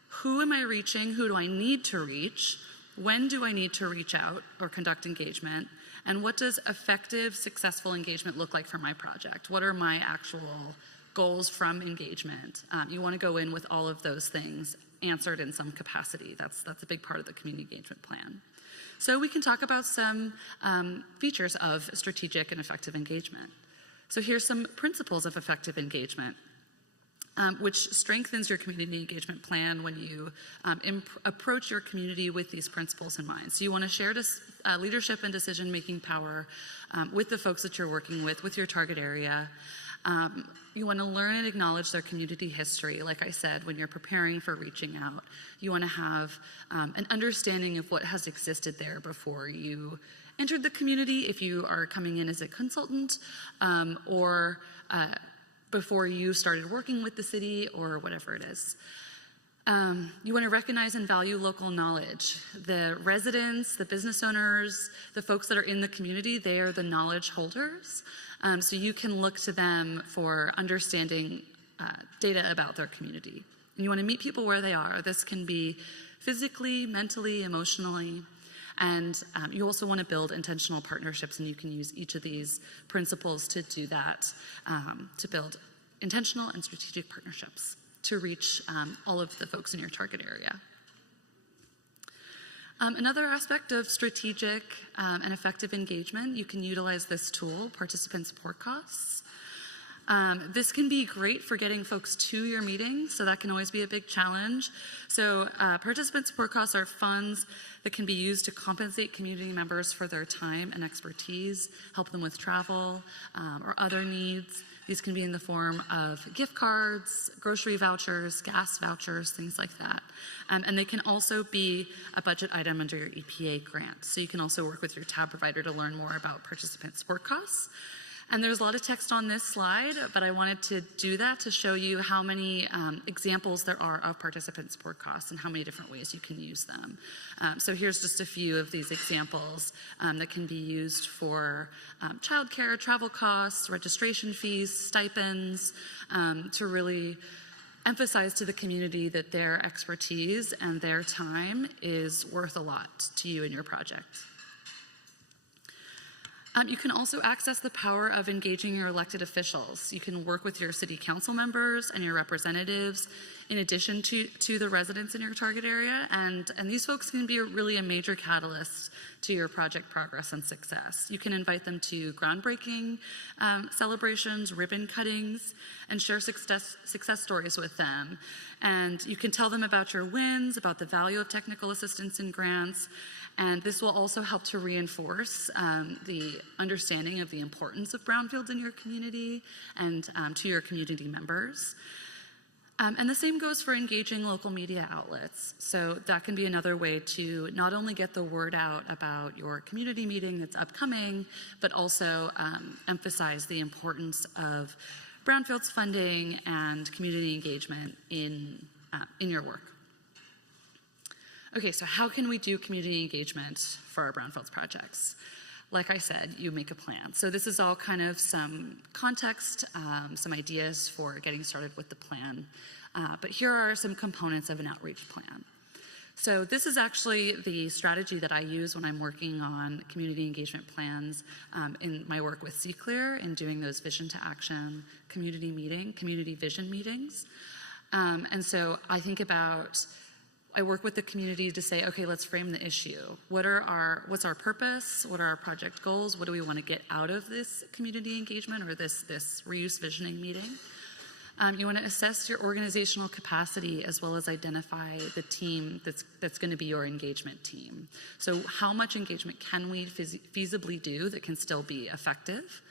Who am I reaching? Who do I need to reach? When do I need to reach out or conduct engagement? And what does effective, successful engagement look like for my project? What are my actual goals from engagement? You want to go in with all of those things answered in some capacity. That's a big part of the community engagement plan. So we can talk about some features of strategic and effective engagement. So here's some principles of effective engagement. Which strengthens your community engagement plan when you approach your community with these principles in mind. So you want to share leadership and decision-making power with the folks that you're working with your target area. You want to learn and acknowledge their community history. Like I said, when you're preparing for reaching out, you want to have an understanding of what has existed there before you entered the community, if you are coming in as a consultant, or before you started working with the city or whatever it is. You want to recognize and value local knowledge. The residents, the business owners, the folks that are in the community, they are the knowledge holders. So you can look to them for understanding data about their community. And you want to meet people where they are. This can be physically, mentally, emotionally. And you also want to build intentional partnerships, and you can use each of these principles to do that, to build intentional and strategic partnerships to reach all of the folks in your target area. Another aspect of strategic and effective engagement, you can utilize this tool, participant support costs. This can be great for getting folks to your meetings, so that can always be a big challenge. So participant support costs are funds that can be used to compensate community members for their time and expertise, help them with travel or other needs. These can be in the form of gift cards, grocery vouchers, gas vouchers, things like that. And they can also be a budget item under your EPA grant. So you can also work with your tab provider to learn more about participant support costs. And there's a lot of text on this slide, but I wanted to do that to show you how many examples there are of participant support costs and how many different ways you can use them. So here's just a few of these examples that can be used for childcare, travel costs, registration fees, stipends, to really emphasize to the community that their expertise and their time is worth a lot to you and your project. You can also access the power of engaging your elected officials. You can work with your city council members and your representatives in addition to the residents in your target area, and these folks can be really a major catalyst to your project progress and success. You can invite them to groundbreaking celebrations, ribbon cuttings, and share success stories with them. And you can tell them about your wins, about the value of technical assistance and grants, and this will also help to reinforce the understanding of the importance of brownfields in your community and to your community members. And the same goes for engaging local media outlets. So that can be another way to not only get the word out about your community meeting that's upcoming, but also emphasize the importance of brownfields funding and community engagement in your work. Okay, so how can we do community engagement for our brownfields projects? Like I said, you make a plan. So this is all kind of some context, some ideas for getting started with the plan. But here are some components of an outreach plan. So this is actually the strategy that I use when I'm working on community engagement plans in my work with CALRC and doing those vision to action community vision meetings. And so I think about, I work with the community to say, okay, let's frame the issue. What's our purpose? What are our project goals? What do we want to get out of this community engagement or this reuse visioning meeting? You want to assess your organizational capacity as well as identify the team that's going to be your engagement team. So how much engagement can we feasibly do that can still be effective?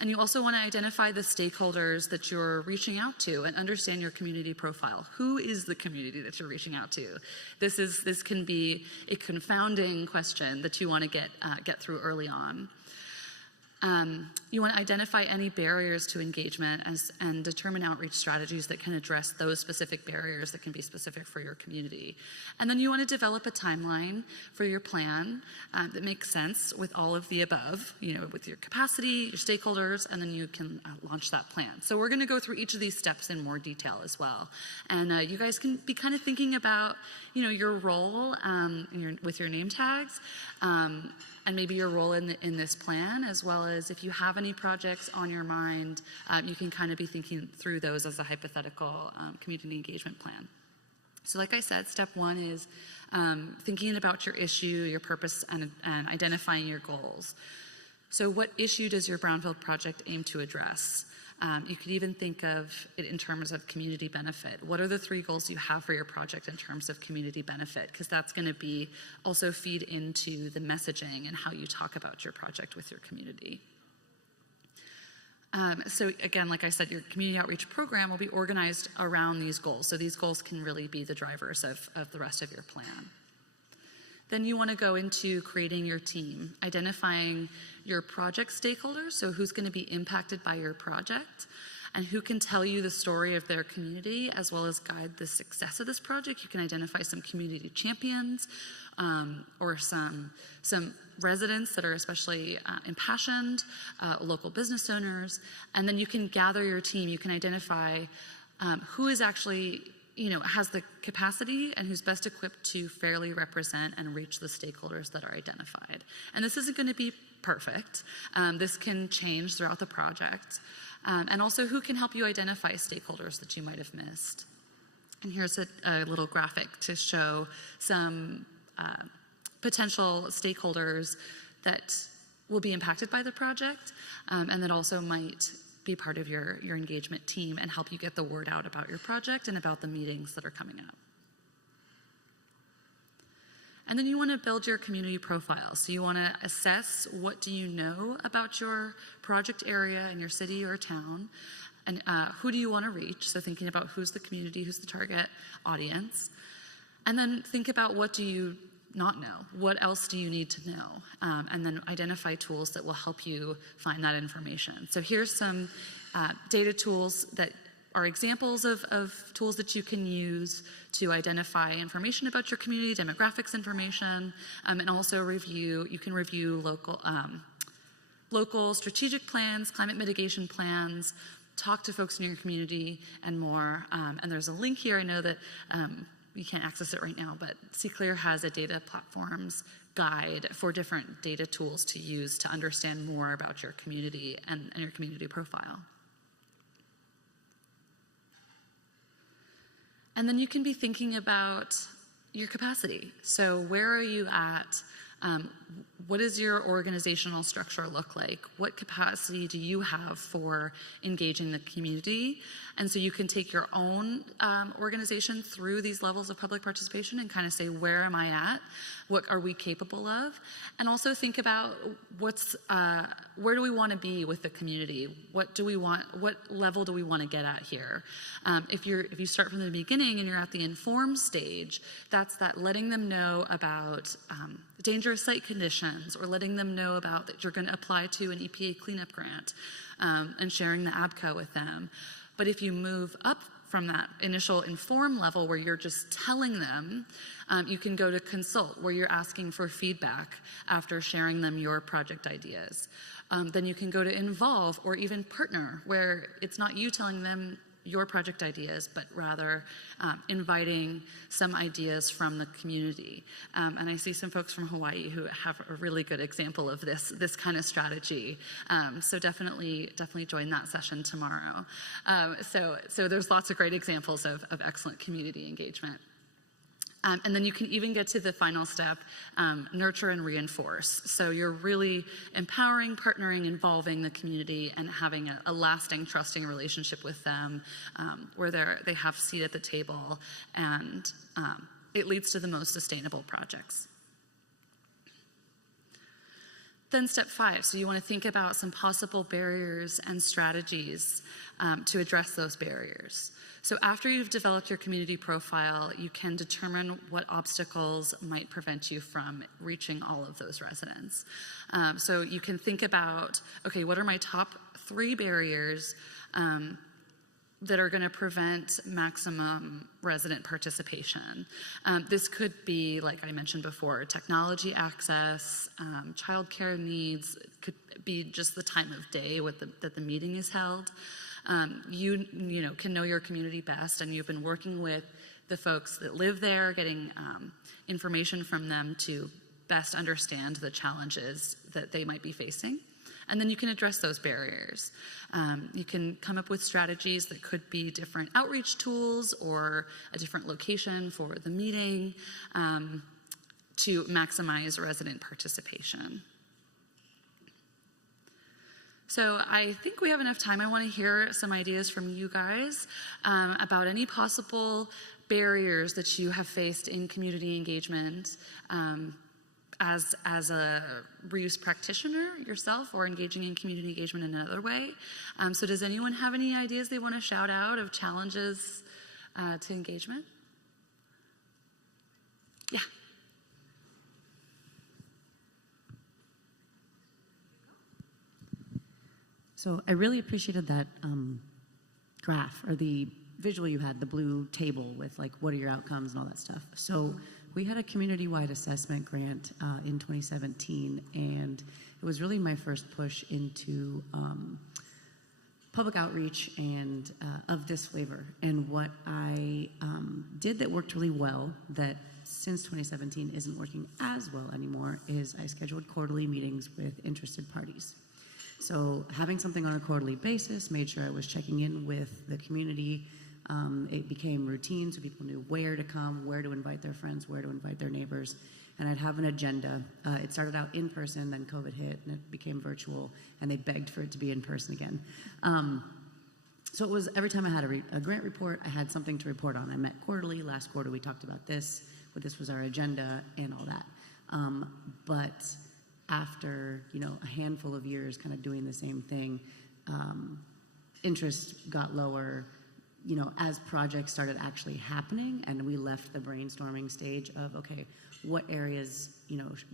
And you also want to identify the stakeholders that you're reaching out to and understand your community profile. Who is the community that you're reaching out to? This can be a confounding question that you want to get through early on. You want to identify any barriers to engagement and determine outreach strategies that can address those specific barriers that can be specific for your community. And then you want to develop a timeline for your plan that makes sense with all of the above, with your capacity, your stakeholders, and then you can launch that plan. So we're going to go through each of these steps in more detail as well. And you guys can be kind of thinking about, your role with your name tags. And maybe your role in this plan, as well as if you have any projects on your mind, you can kind of be thinking through those as a hypothetical community engagement plan. So like I said, step one is thinking about your issue, your purpose, and identifying your goals. So what issue does your brownfield project aim to address? You could even think of it in terms of community benefit. What are the 3 goals you have for your project in terms of community benefit? Because that's going to be also feed into the messaging and how you talk about your project with your community. So again, like I said, your community outreach program will be organized around these goals. So these goals can really be the drivers of the rest of your plan. Then you want to go into creating your team, identifying your project stakeholders, so who's going to be impacted by your project, and who can tell you the story of their community, as well as guide the success of this project. You can identify some community champions, or some residents that are especially impassioned, local business owners, and then you can gather your team. You can identify who is actually has the capacity and who's best equipped to fairly represent and reach the stakeholders that are identified. And this isn't going to be perfect. This can change throughout the project. And also who can help you identify stakeholders that you might have missed. And here's a little graphic to show some potential stakeholders that will be impacted by the project and that also might be part of your engagement team and help you get the word out about your project and about the meetings that are coming up. And then you want to build your community profile. So you want to assess what do you know about your project area in your city or town, and who do you want to reach? So thinking about who's the community, who's the target audience. And then think about what do you not know? What else do you need to know? And then identify tools that will help you find that information. So here's some data tools that are examples of tools that you can use to identify information about your community, demographics information, and also you can review local strategic plans, climate mitigation plans, talk to folks in your community, and more. And there's a link here. I know that you can't access it right now, but CCLR has a data platforms guide for different data tools to use to understand more about your community and your community profile. And then you can be thinking about your capacity. So where are you at? What does your organizational structure look like? What capacity do you have for engaging the community? And so you can take your own organization through these levels of public participation and kind of say, where am I at? What are we capable of? And also think about where do we want to be with the community? What do we want? What level do we want to get at here? If you start from the beginning and you're at the inform stage, that's that letting them know about dangerous site conditions, or letting them know about that you're going to apply to an EPA cleanup grant, and sharing the ABCO with them. But if you move up from that initial inform level where you're just telling them, you can go to consult, where you're asking for feedback after sharing them your project ideas. Then you can go to involve, or even partner, where it's not you telling them your project ideas, but rather inviting some ideas from the community. And I see some folks from Hawaii who have a really good example of this kind of strategy. So definitely join that session tomorrow. So there's lots of great examples of excellent community engagement. And then you can even get to the final step, nurture and reinforce. So you're really empowering, partnering, involving the community, and having a lasting, trusting relationship with them, where they have a seat at the table, and it leads to the most sustainable projects. Then step 5, so you want to think about some possible barriers and strategies to address those barriers. So after you've developed your community profile, you can determine what obstacles might prevent you from reaching all of those residents. So you can think about, okay, what are my top 3 barriers that are going to prevent maximum resident participation? This could be, like I mentioned before, technology access, childcare needs. It could be just the time of day that the meeting is held. You can know your community best, and you've been working with the folks that live there, getting information from them to best understand the challenges that they might be facing. And then you can address those barriers. You can come up with strategies that could be different outreach tools or a different location for the meeting to maximize resident participation. So I think we have enough time. I want to hear some ideas from you guys about any possible barriers that you have faced in community engagement as a reuse practitioner yourself, or engaging in community engagement in another way. So does anyone have any ideas they want to shout out of challenges to engagement? Yeah. So I really appreciated that graph, or the visual you had, the blue table with like what are your outcomes and all that stuff. So we had a community-wide assessment grant in 2017, and it was really my first push into public outreach and of this flavor. And what I did that worked really well, that since 2017 isn't working as well anymore, is I scheduled quarterly meetings with interested parties. So having something on a quarterly basis made sure I was checking in with the community. It became routine, so people knew where to come, where to invite their friends, where to invite their neighbors. And I'd have an agenda. It started out in person, then COVID hit, and it became virtual, and they begged for it to be in person again. So it was every time I had a grant report, I had something to report on. I met quarterly. Last quarter we talked about this, but this was our agenda and all that. But after a handful of years kind of doing the same thing, interest got lower as projects started actually happening, and we left the brainstorming stage of, okay, what areas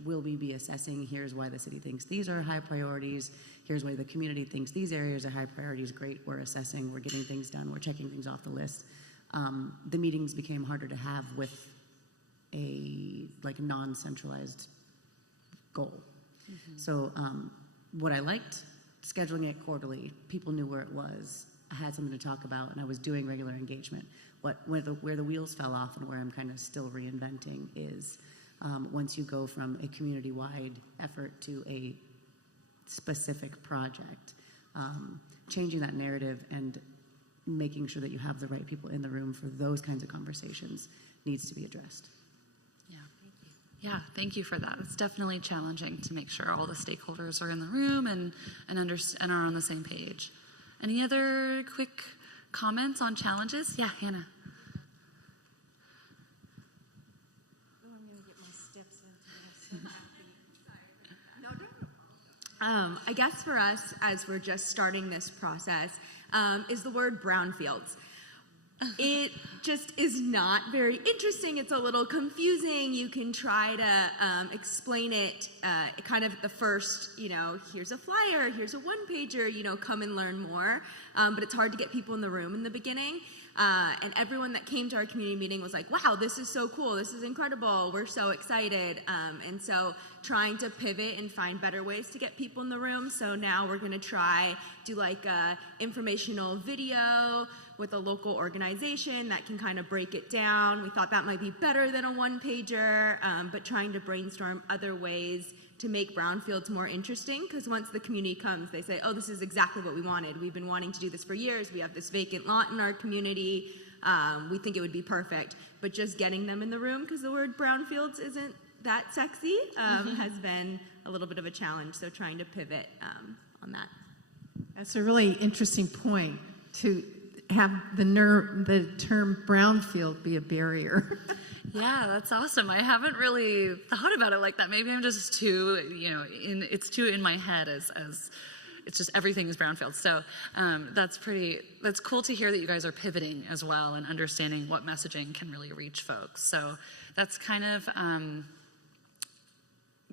will we be assessing? Here's why the city thinks these are high priorities. Here's why the community thinks these areas are high priorities. Great, we're assessing, we're getting things done, we're checking things off the list. The meetings became harder to have with a non-centralized goal. Mm-hmm. So what I liked, scheduling it quarterly, people knew where it was, I had something to talk about and I was doing regular engagement. Where the wheels fell off and where I'm kind of still reinventing is once you go from a community-wide effort to a specific project, changing that narrative and making sure that you have the right people in the room for those kinds of conversations needs to be addressed. Yeah, thank you for that. It's definitely challenging to make sure all the stakeholders are in the room and are on the same page. Any other quick comments on challenges? Yeah, Hannah. I guess for us, as we're just starting this process, is the word brownfields. It just is not very interesting. It's a little confusing. You can try to explain it kind of at the first, here's a flyer, here's a one-pager, come and learn more. But it's hard to get people in the room in the beginning. And everyone that came to our community meeting was like, wow, this is so cool. This is incredible. We're so excited. And so trying to pivot and find better ways to get people in the room. So now we're going to do like a informational video with a local organization that can kind of break it down. We thought that might be better than a one-pager, but trying to brainstorm other ways to make brownfields more interesting, because once the community comes, they say, oh, this is exactly what we wanted. We've been wanting to do this for years. We have this vacant lot in our community. We think it would be perfect. But just getting them in the room, because the word brownfields isn't that sexy, has been a little bit of a challenge. So trying to pivot on that. That's a really interesting point, to have the term brownfield be a barrier. Yeah, that's awesome. I haven't really thought about it like that. Maybe I'm just too, it's too in my head as it's just everything is brownfield. So that's cool to hear that you guys are pivoting as well and understanding what messaging can really reach folks. So that's kind of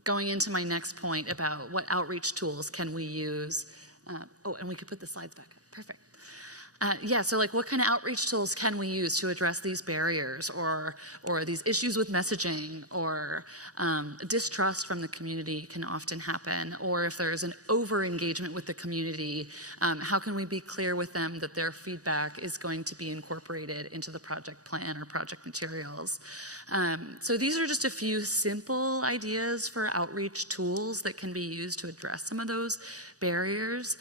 going into my next point about what outreach tools can we use. And we could put the slides back up. Perfect. So like what kind of outreach tools can we use to address these barriers or these issues with messaging, or distrust from the community can often happen, or if there's an over-engagement with the community, how can we be clear with them that their feedback is going to be incorporated into the project plan or project materials? So these are just a few simple ideas for outreach tools that can be used to address some of those barriers.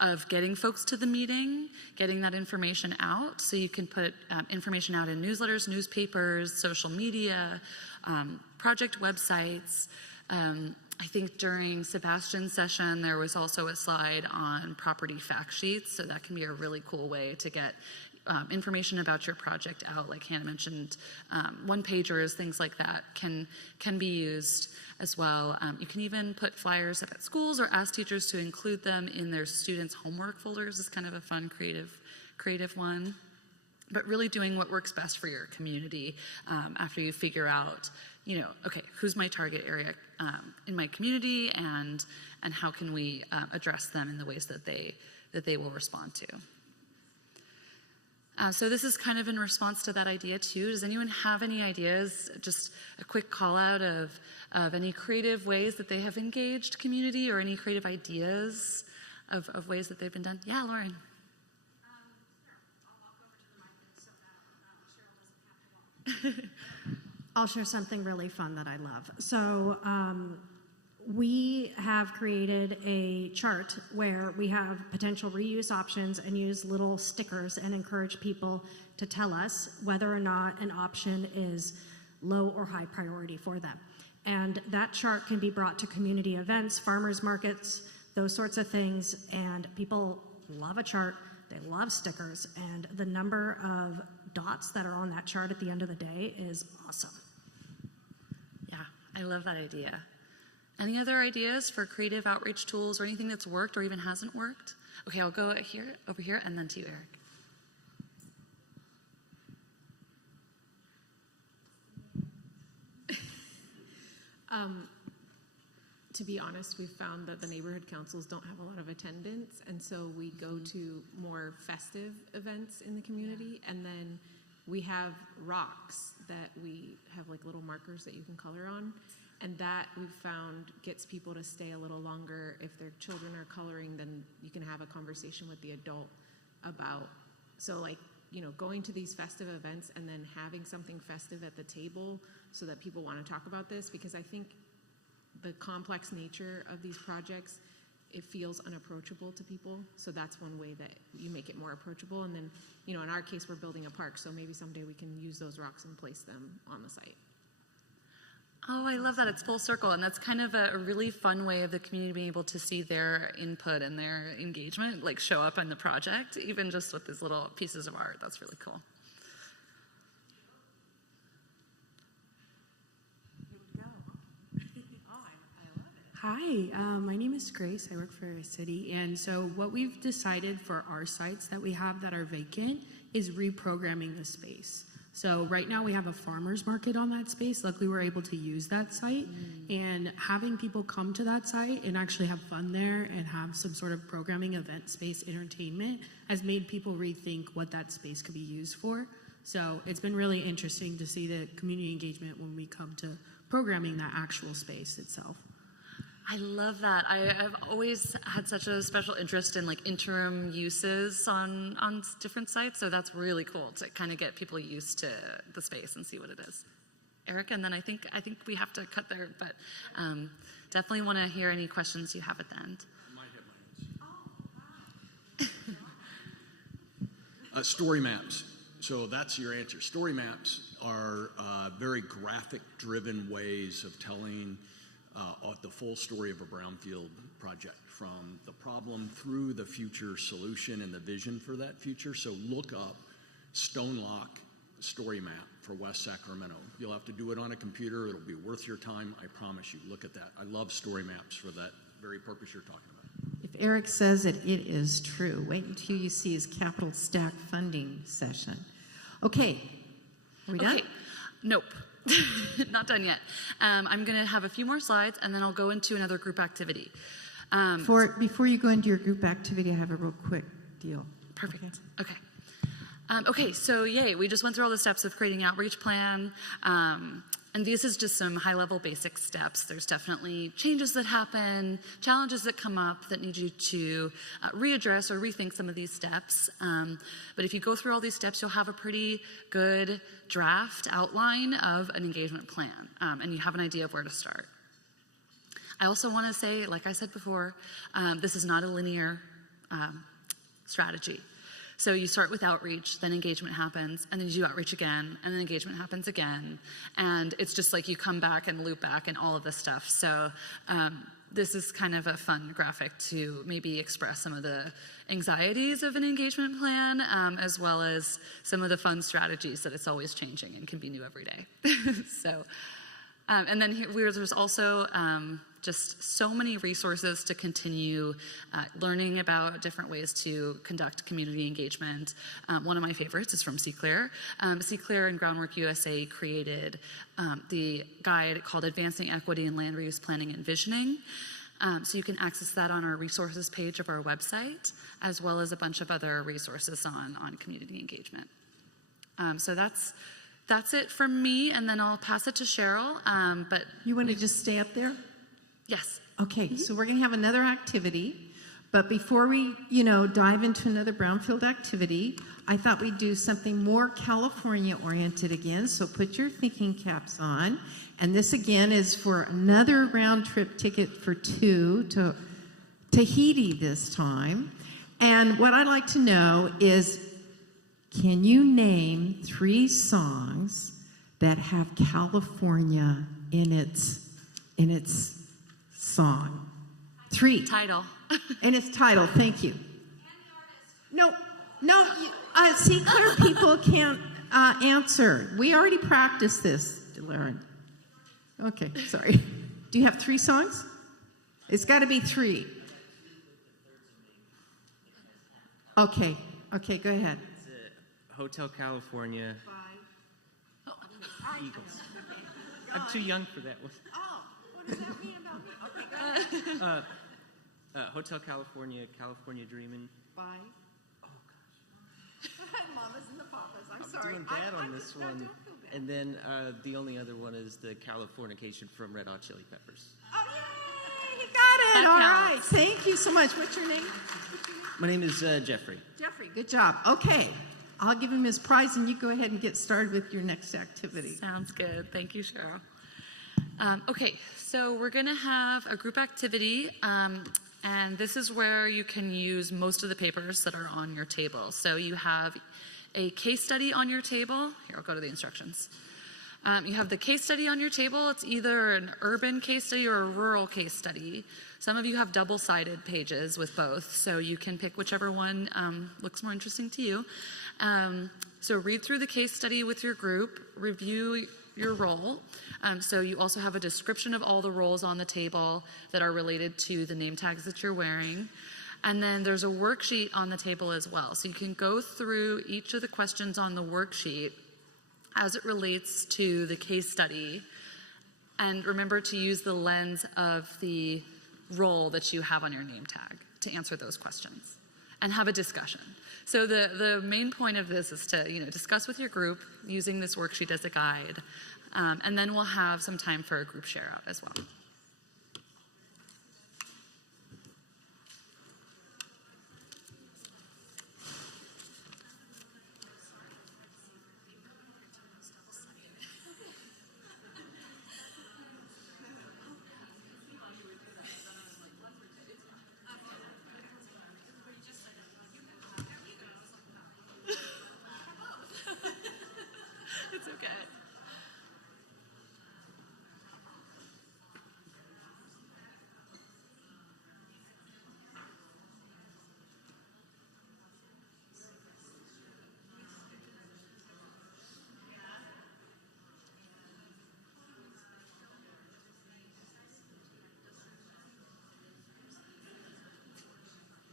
Of getting folks to the meeting, getting that information out. So you can put information out in newsletters, newspapers, social media, project websites. I think during Sebastian's session, there was also a slide on property fact sheets. So that can be a really cool way to get information about your project out. Like Hannah mentioned, one-pagers, things like that can be used as well. You can even put flyers up at schools or ask teachers to include them in their students' homework folders. Is kind of a fun, creative one. But really doing what works best for your community after you figure out, okay, who's my target area in my community, and how can we address them in the ways that they will respond to. So this is kind of in response to that idea too. Does anyone have any ideas? Just a quick call out of any creative ways that they have engaged community, or any creative ideas of ways that they've been done? Yeah, Lauren. Sure. I'll walk over to the mic so that Cheryl doesn't have to walk. I'll share something really fun that I love. So we have created a chart where we have potential reuse options and use little stickers and encourage people to tell us whether or not an option is low or high priority for them. And that chart can be brought to community events, farmers markets, those sorts of things, and people love a chart, they love stickers, and the number of dots that are on that chart at the end of the day is awesome. Yeah, I love that idea. Any other ideas for creative outreach tools, or anything that's worked or even hasn't worked? Okay, I'll go over here, and then to you, Eric. To be honest, we've found that the neighborhood councils don't have a lot of attendance, and so we go to more festive events in the community, and then we have rocks that we have like little markers that you can color on, and that we've found gets people to stay a little longer. If their children are coloring, then you can have a conversation with the adult about, so like, you know, going to these festive events and then having something festive at the table so that people want to talk about this, because I think the complex nature of these projects, it feels unapproachable to people. So that's one way that you make it more approachable. And then, you know, in our case, we're building a park, so maybe someday we can use those rocks and place them on the site. Oh, I love that. It's full circle. And that's kind of a really fun way of the community being able to see their input and their engagement, like show up in the project, even just with these little pieces of art. That's really cool. Hi, my name is Grace. I work for a city, and so what we've decided for our sites that we have that are vacant is reprogramming the space. So right now we have a farmer's market on that space. Luckily, we're able to use that site, and having people come to that site and actually have fun there and have some sort of programming, event space, entertainment has made people rethink what that space could be used for. So it's been really interesting to see the community engagement when we come to programming that actual space itself. I love that. I've always had such a special interest in like interim uses on different sites, so that's really cool to kind of get people used to the space and see what it is. Eric, and then I think we have to cut there, but definitely want to hear any questions you have at the end. Story maps. So that's your answer. Story maps are very graphic-driven ways of telling the full story of a brownfield project, from the problem through the future solution and the vision for that future. So look up Stone Lock story map for West Sacramento. You'll have to do it on a computer. It'll be worth your time. I promise you. Look at that. I love story maps for that very purpose you're talking about. If Eric says it, it is true. Wait until you see his capital stack funding session. Okay, are we done? Okay. Nope. Not done yet. I'm going to have a few more slides, and then I'll go into another group activity. Before you go into your group activity, I have a real quick deal. Perfect. Okay. Okay, so yay, we just went through all the steps of creating an outreach plan. And this is just some high-level basic steps. There's definitely changes that happen, challenges that come up that need you to readdress or rethink some of these steps. But if you go through all these steps, you'll have a pretty good draft outline of an engagement plan, and you have an idea of where to start. I also want to say, like I said before, this is not a linear strategy. So you start with outreach, then engagement happens, and then you do outreach again, and then engagement happens again. And it's just like you come back and loop back and all of this stuff. So this is kind of a fun graphic to maybe express some of the anxieties of an engagement plan, as well as some of the fun strategies that it's always changing and can be new every day. So, and then there's also just so many resources to continue learning about different ways to conduct community engagement. One of my favorites is from CALRC. CALRC and Groundwork USA created the guide called Advancing Equity in Land Reuse Planning and Visioning. So you can access that on our resources page of our website, as well as a bunch of other resources on community engagement. So that's it from me, and then I'll pass it to Cheryl. But you want to just stay up there? Yes. Okay, so we're going to have another activity, but before we, dive into another brownfield activity, I thought we'd do something more California-oriented again, so put your thinking caps on. And this, again, is for another round-trip ticket for 2 to Tahiti this time. And what I'd like to know is, can you name 3 songs that have California in its song? 3. Title. In its title, thank you. No, CALRC people can't answer. We already practiced this, Lauren. Okay, sorry. Do you have 3 songs? It's got to be 3. Okay, go ahead. Hotel California. Eagles. I'm too young for that one. Oh, what does that mean about me? Okay, go ahead. Hotel California, California Dreamin'. Bye. Oh, gosh. Mamas and the papas. I'm sorry. Doing bad on this one. And then the only other one is the Californication from Red Hot Chili Peppers. Oh, you got it. That All counts. right. Thank you so much. What's your name? My name is Jeffrey. Jeffrey, good job. Okay. I'll give him his prize and you go ahead and get started with your next activity. Sounds good. Thank you, Cheryl. Okay, so we're going to have a group activity, and this is where you can use most of the papers that are on your table. So you have a case study on your table. Here, I'll go to the instructions. You have the case study on your table. It's either an urban case study or a rural case study. Some of you have double-sided pages with both, so you can pick whichever one looks more interesting to you. So read through the case study with your group, review your role. So you also have a description of all the roles on the table that are related to the name tags that you're wearing. And then there's a worksheet on the table as well. So you can go through each of the questions on the worksheet as it relates to the case study. And remember to use the lens of the role that you have on your name tag to answer those questions and have a discussion. So the main point of this is to discuss with your group using this worksheet as a guide. And then we'll have some time for a group share out as well.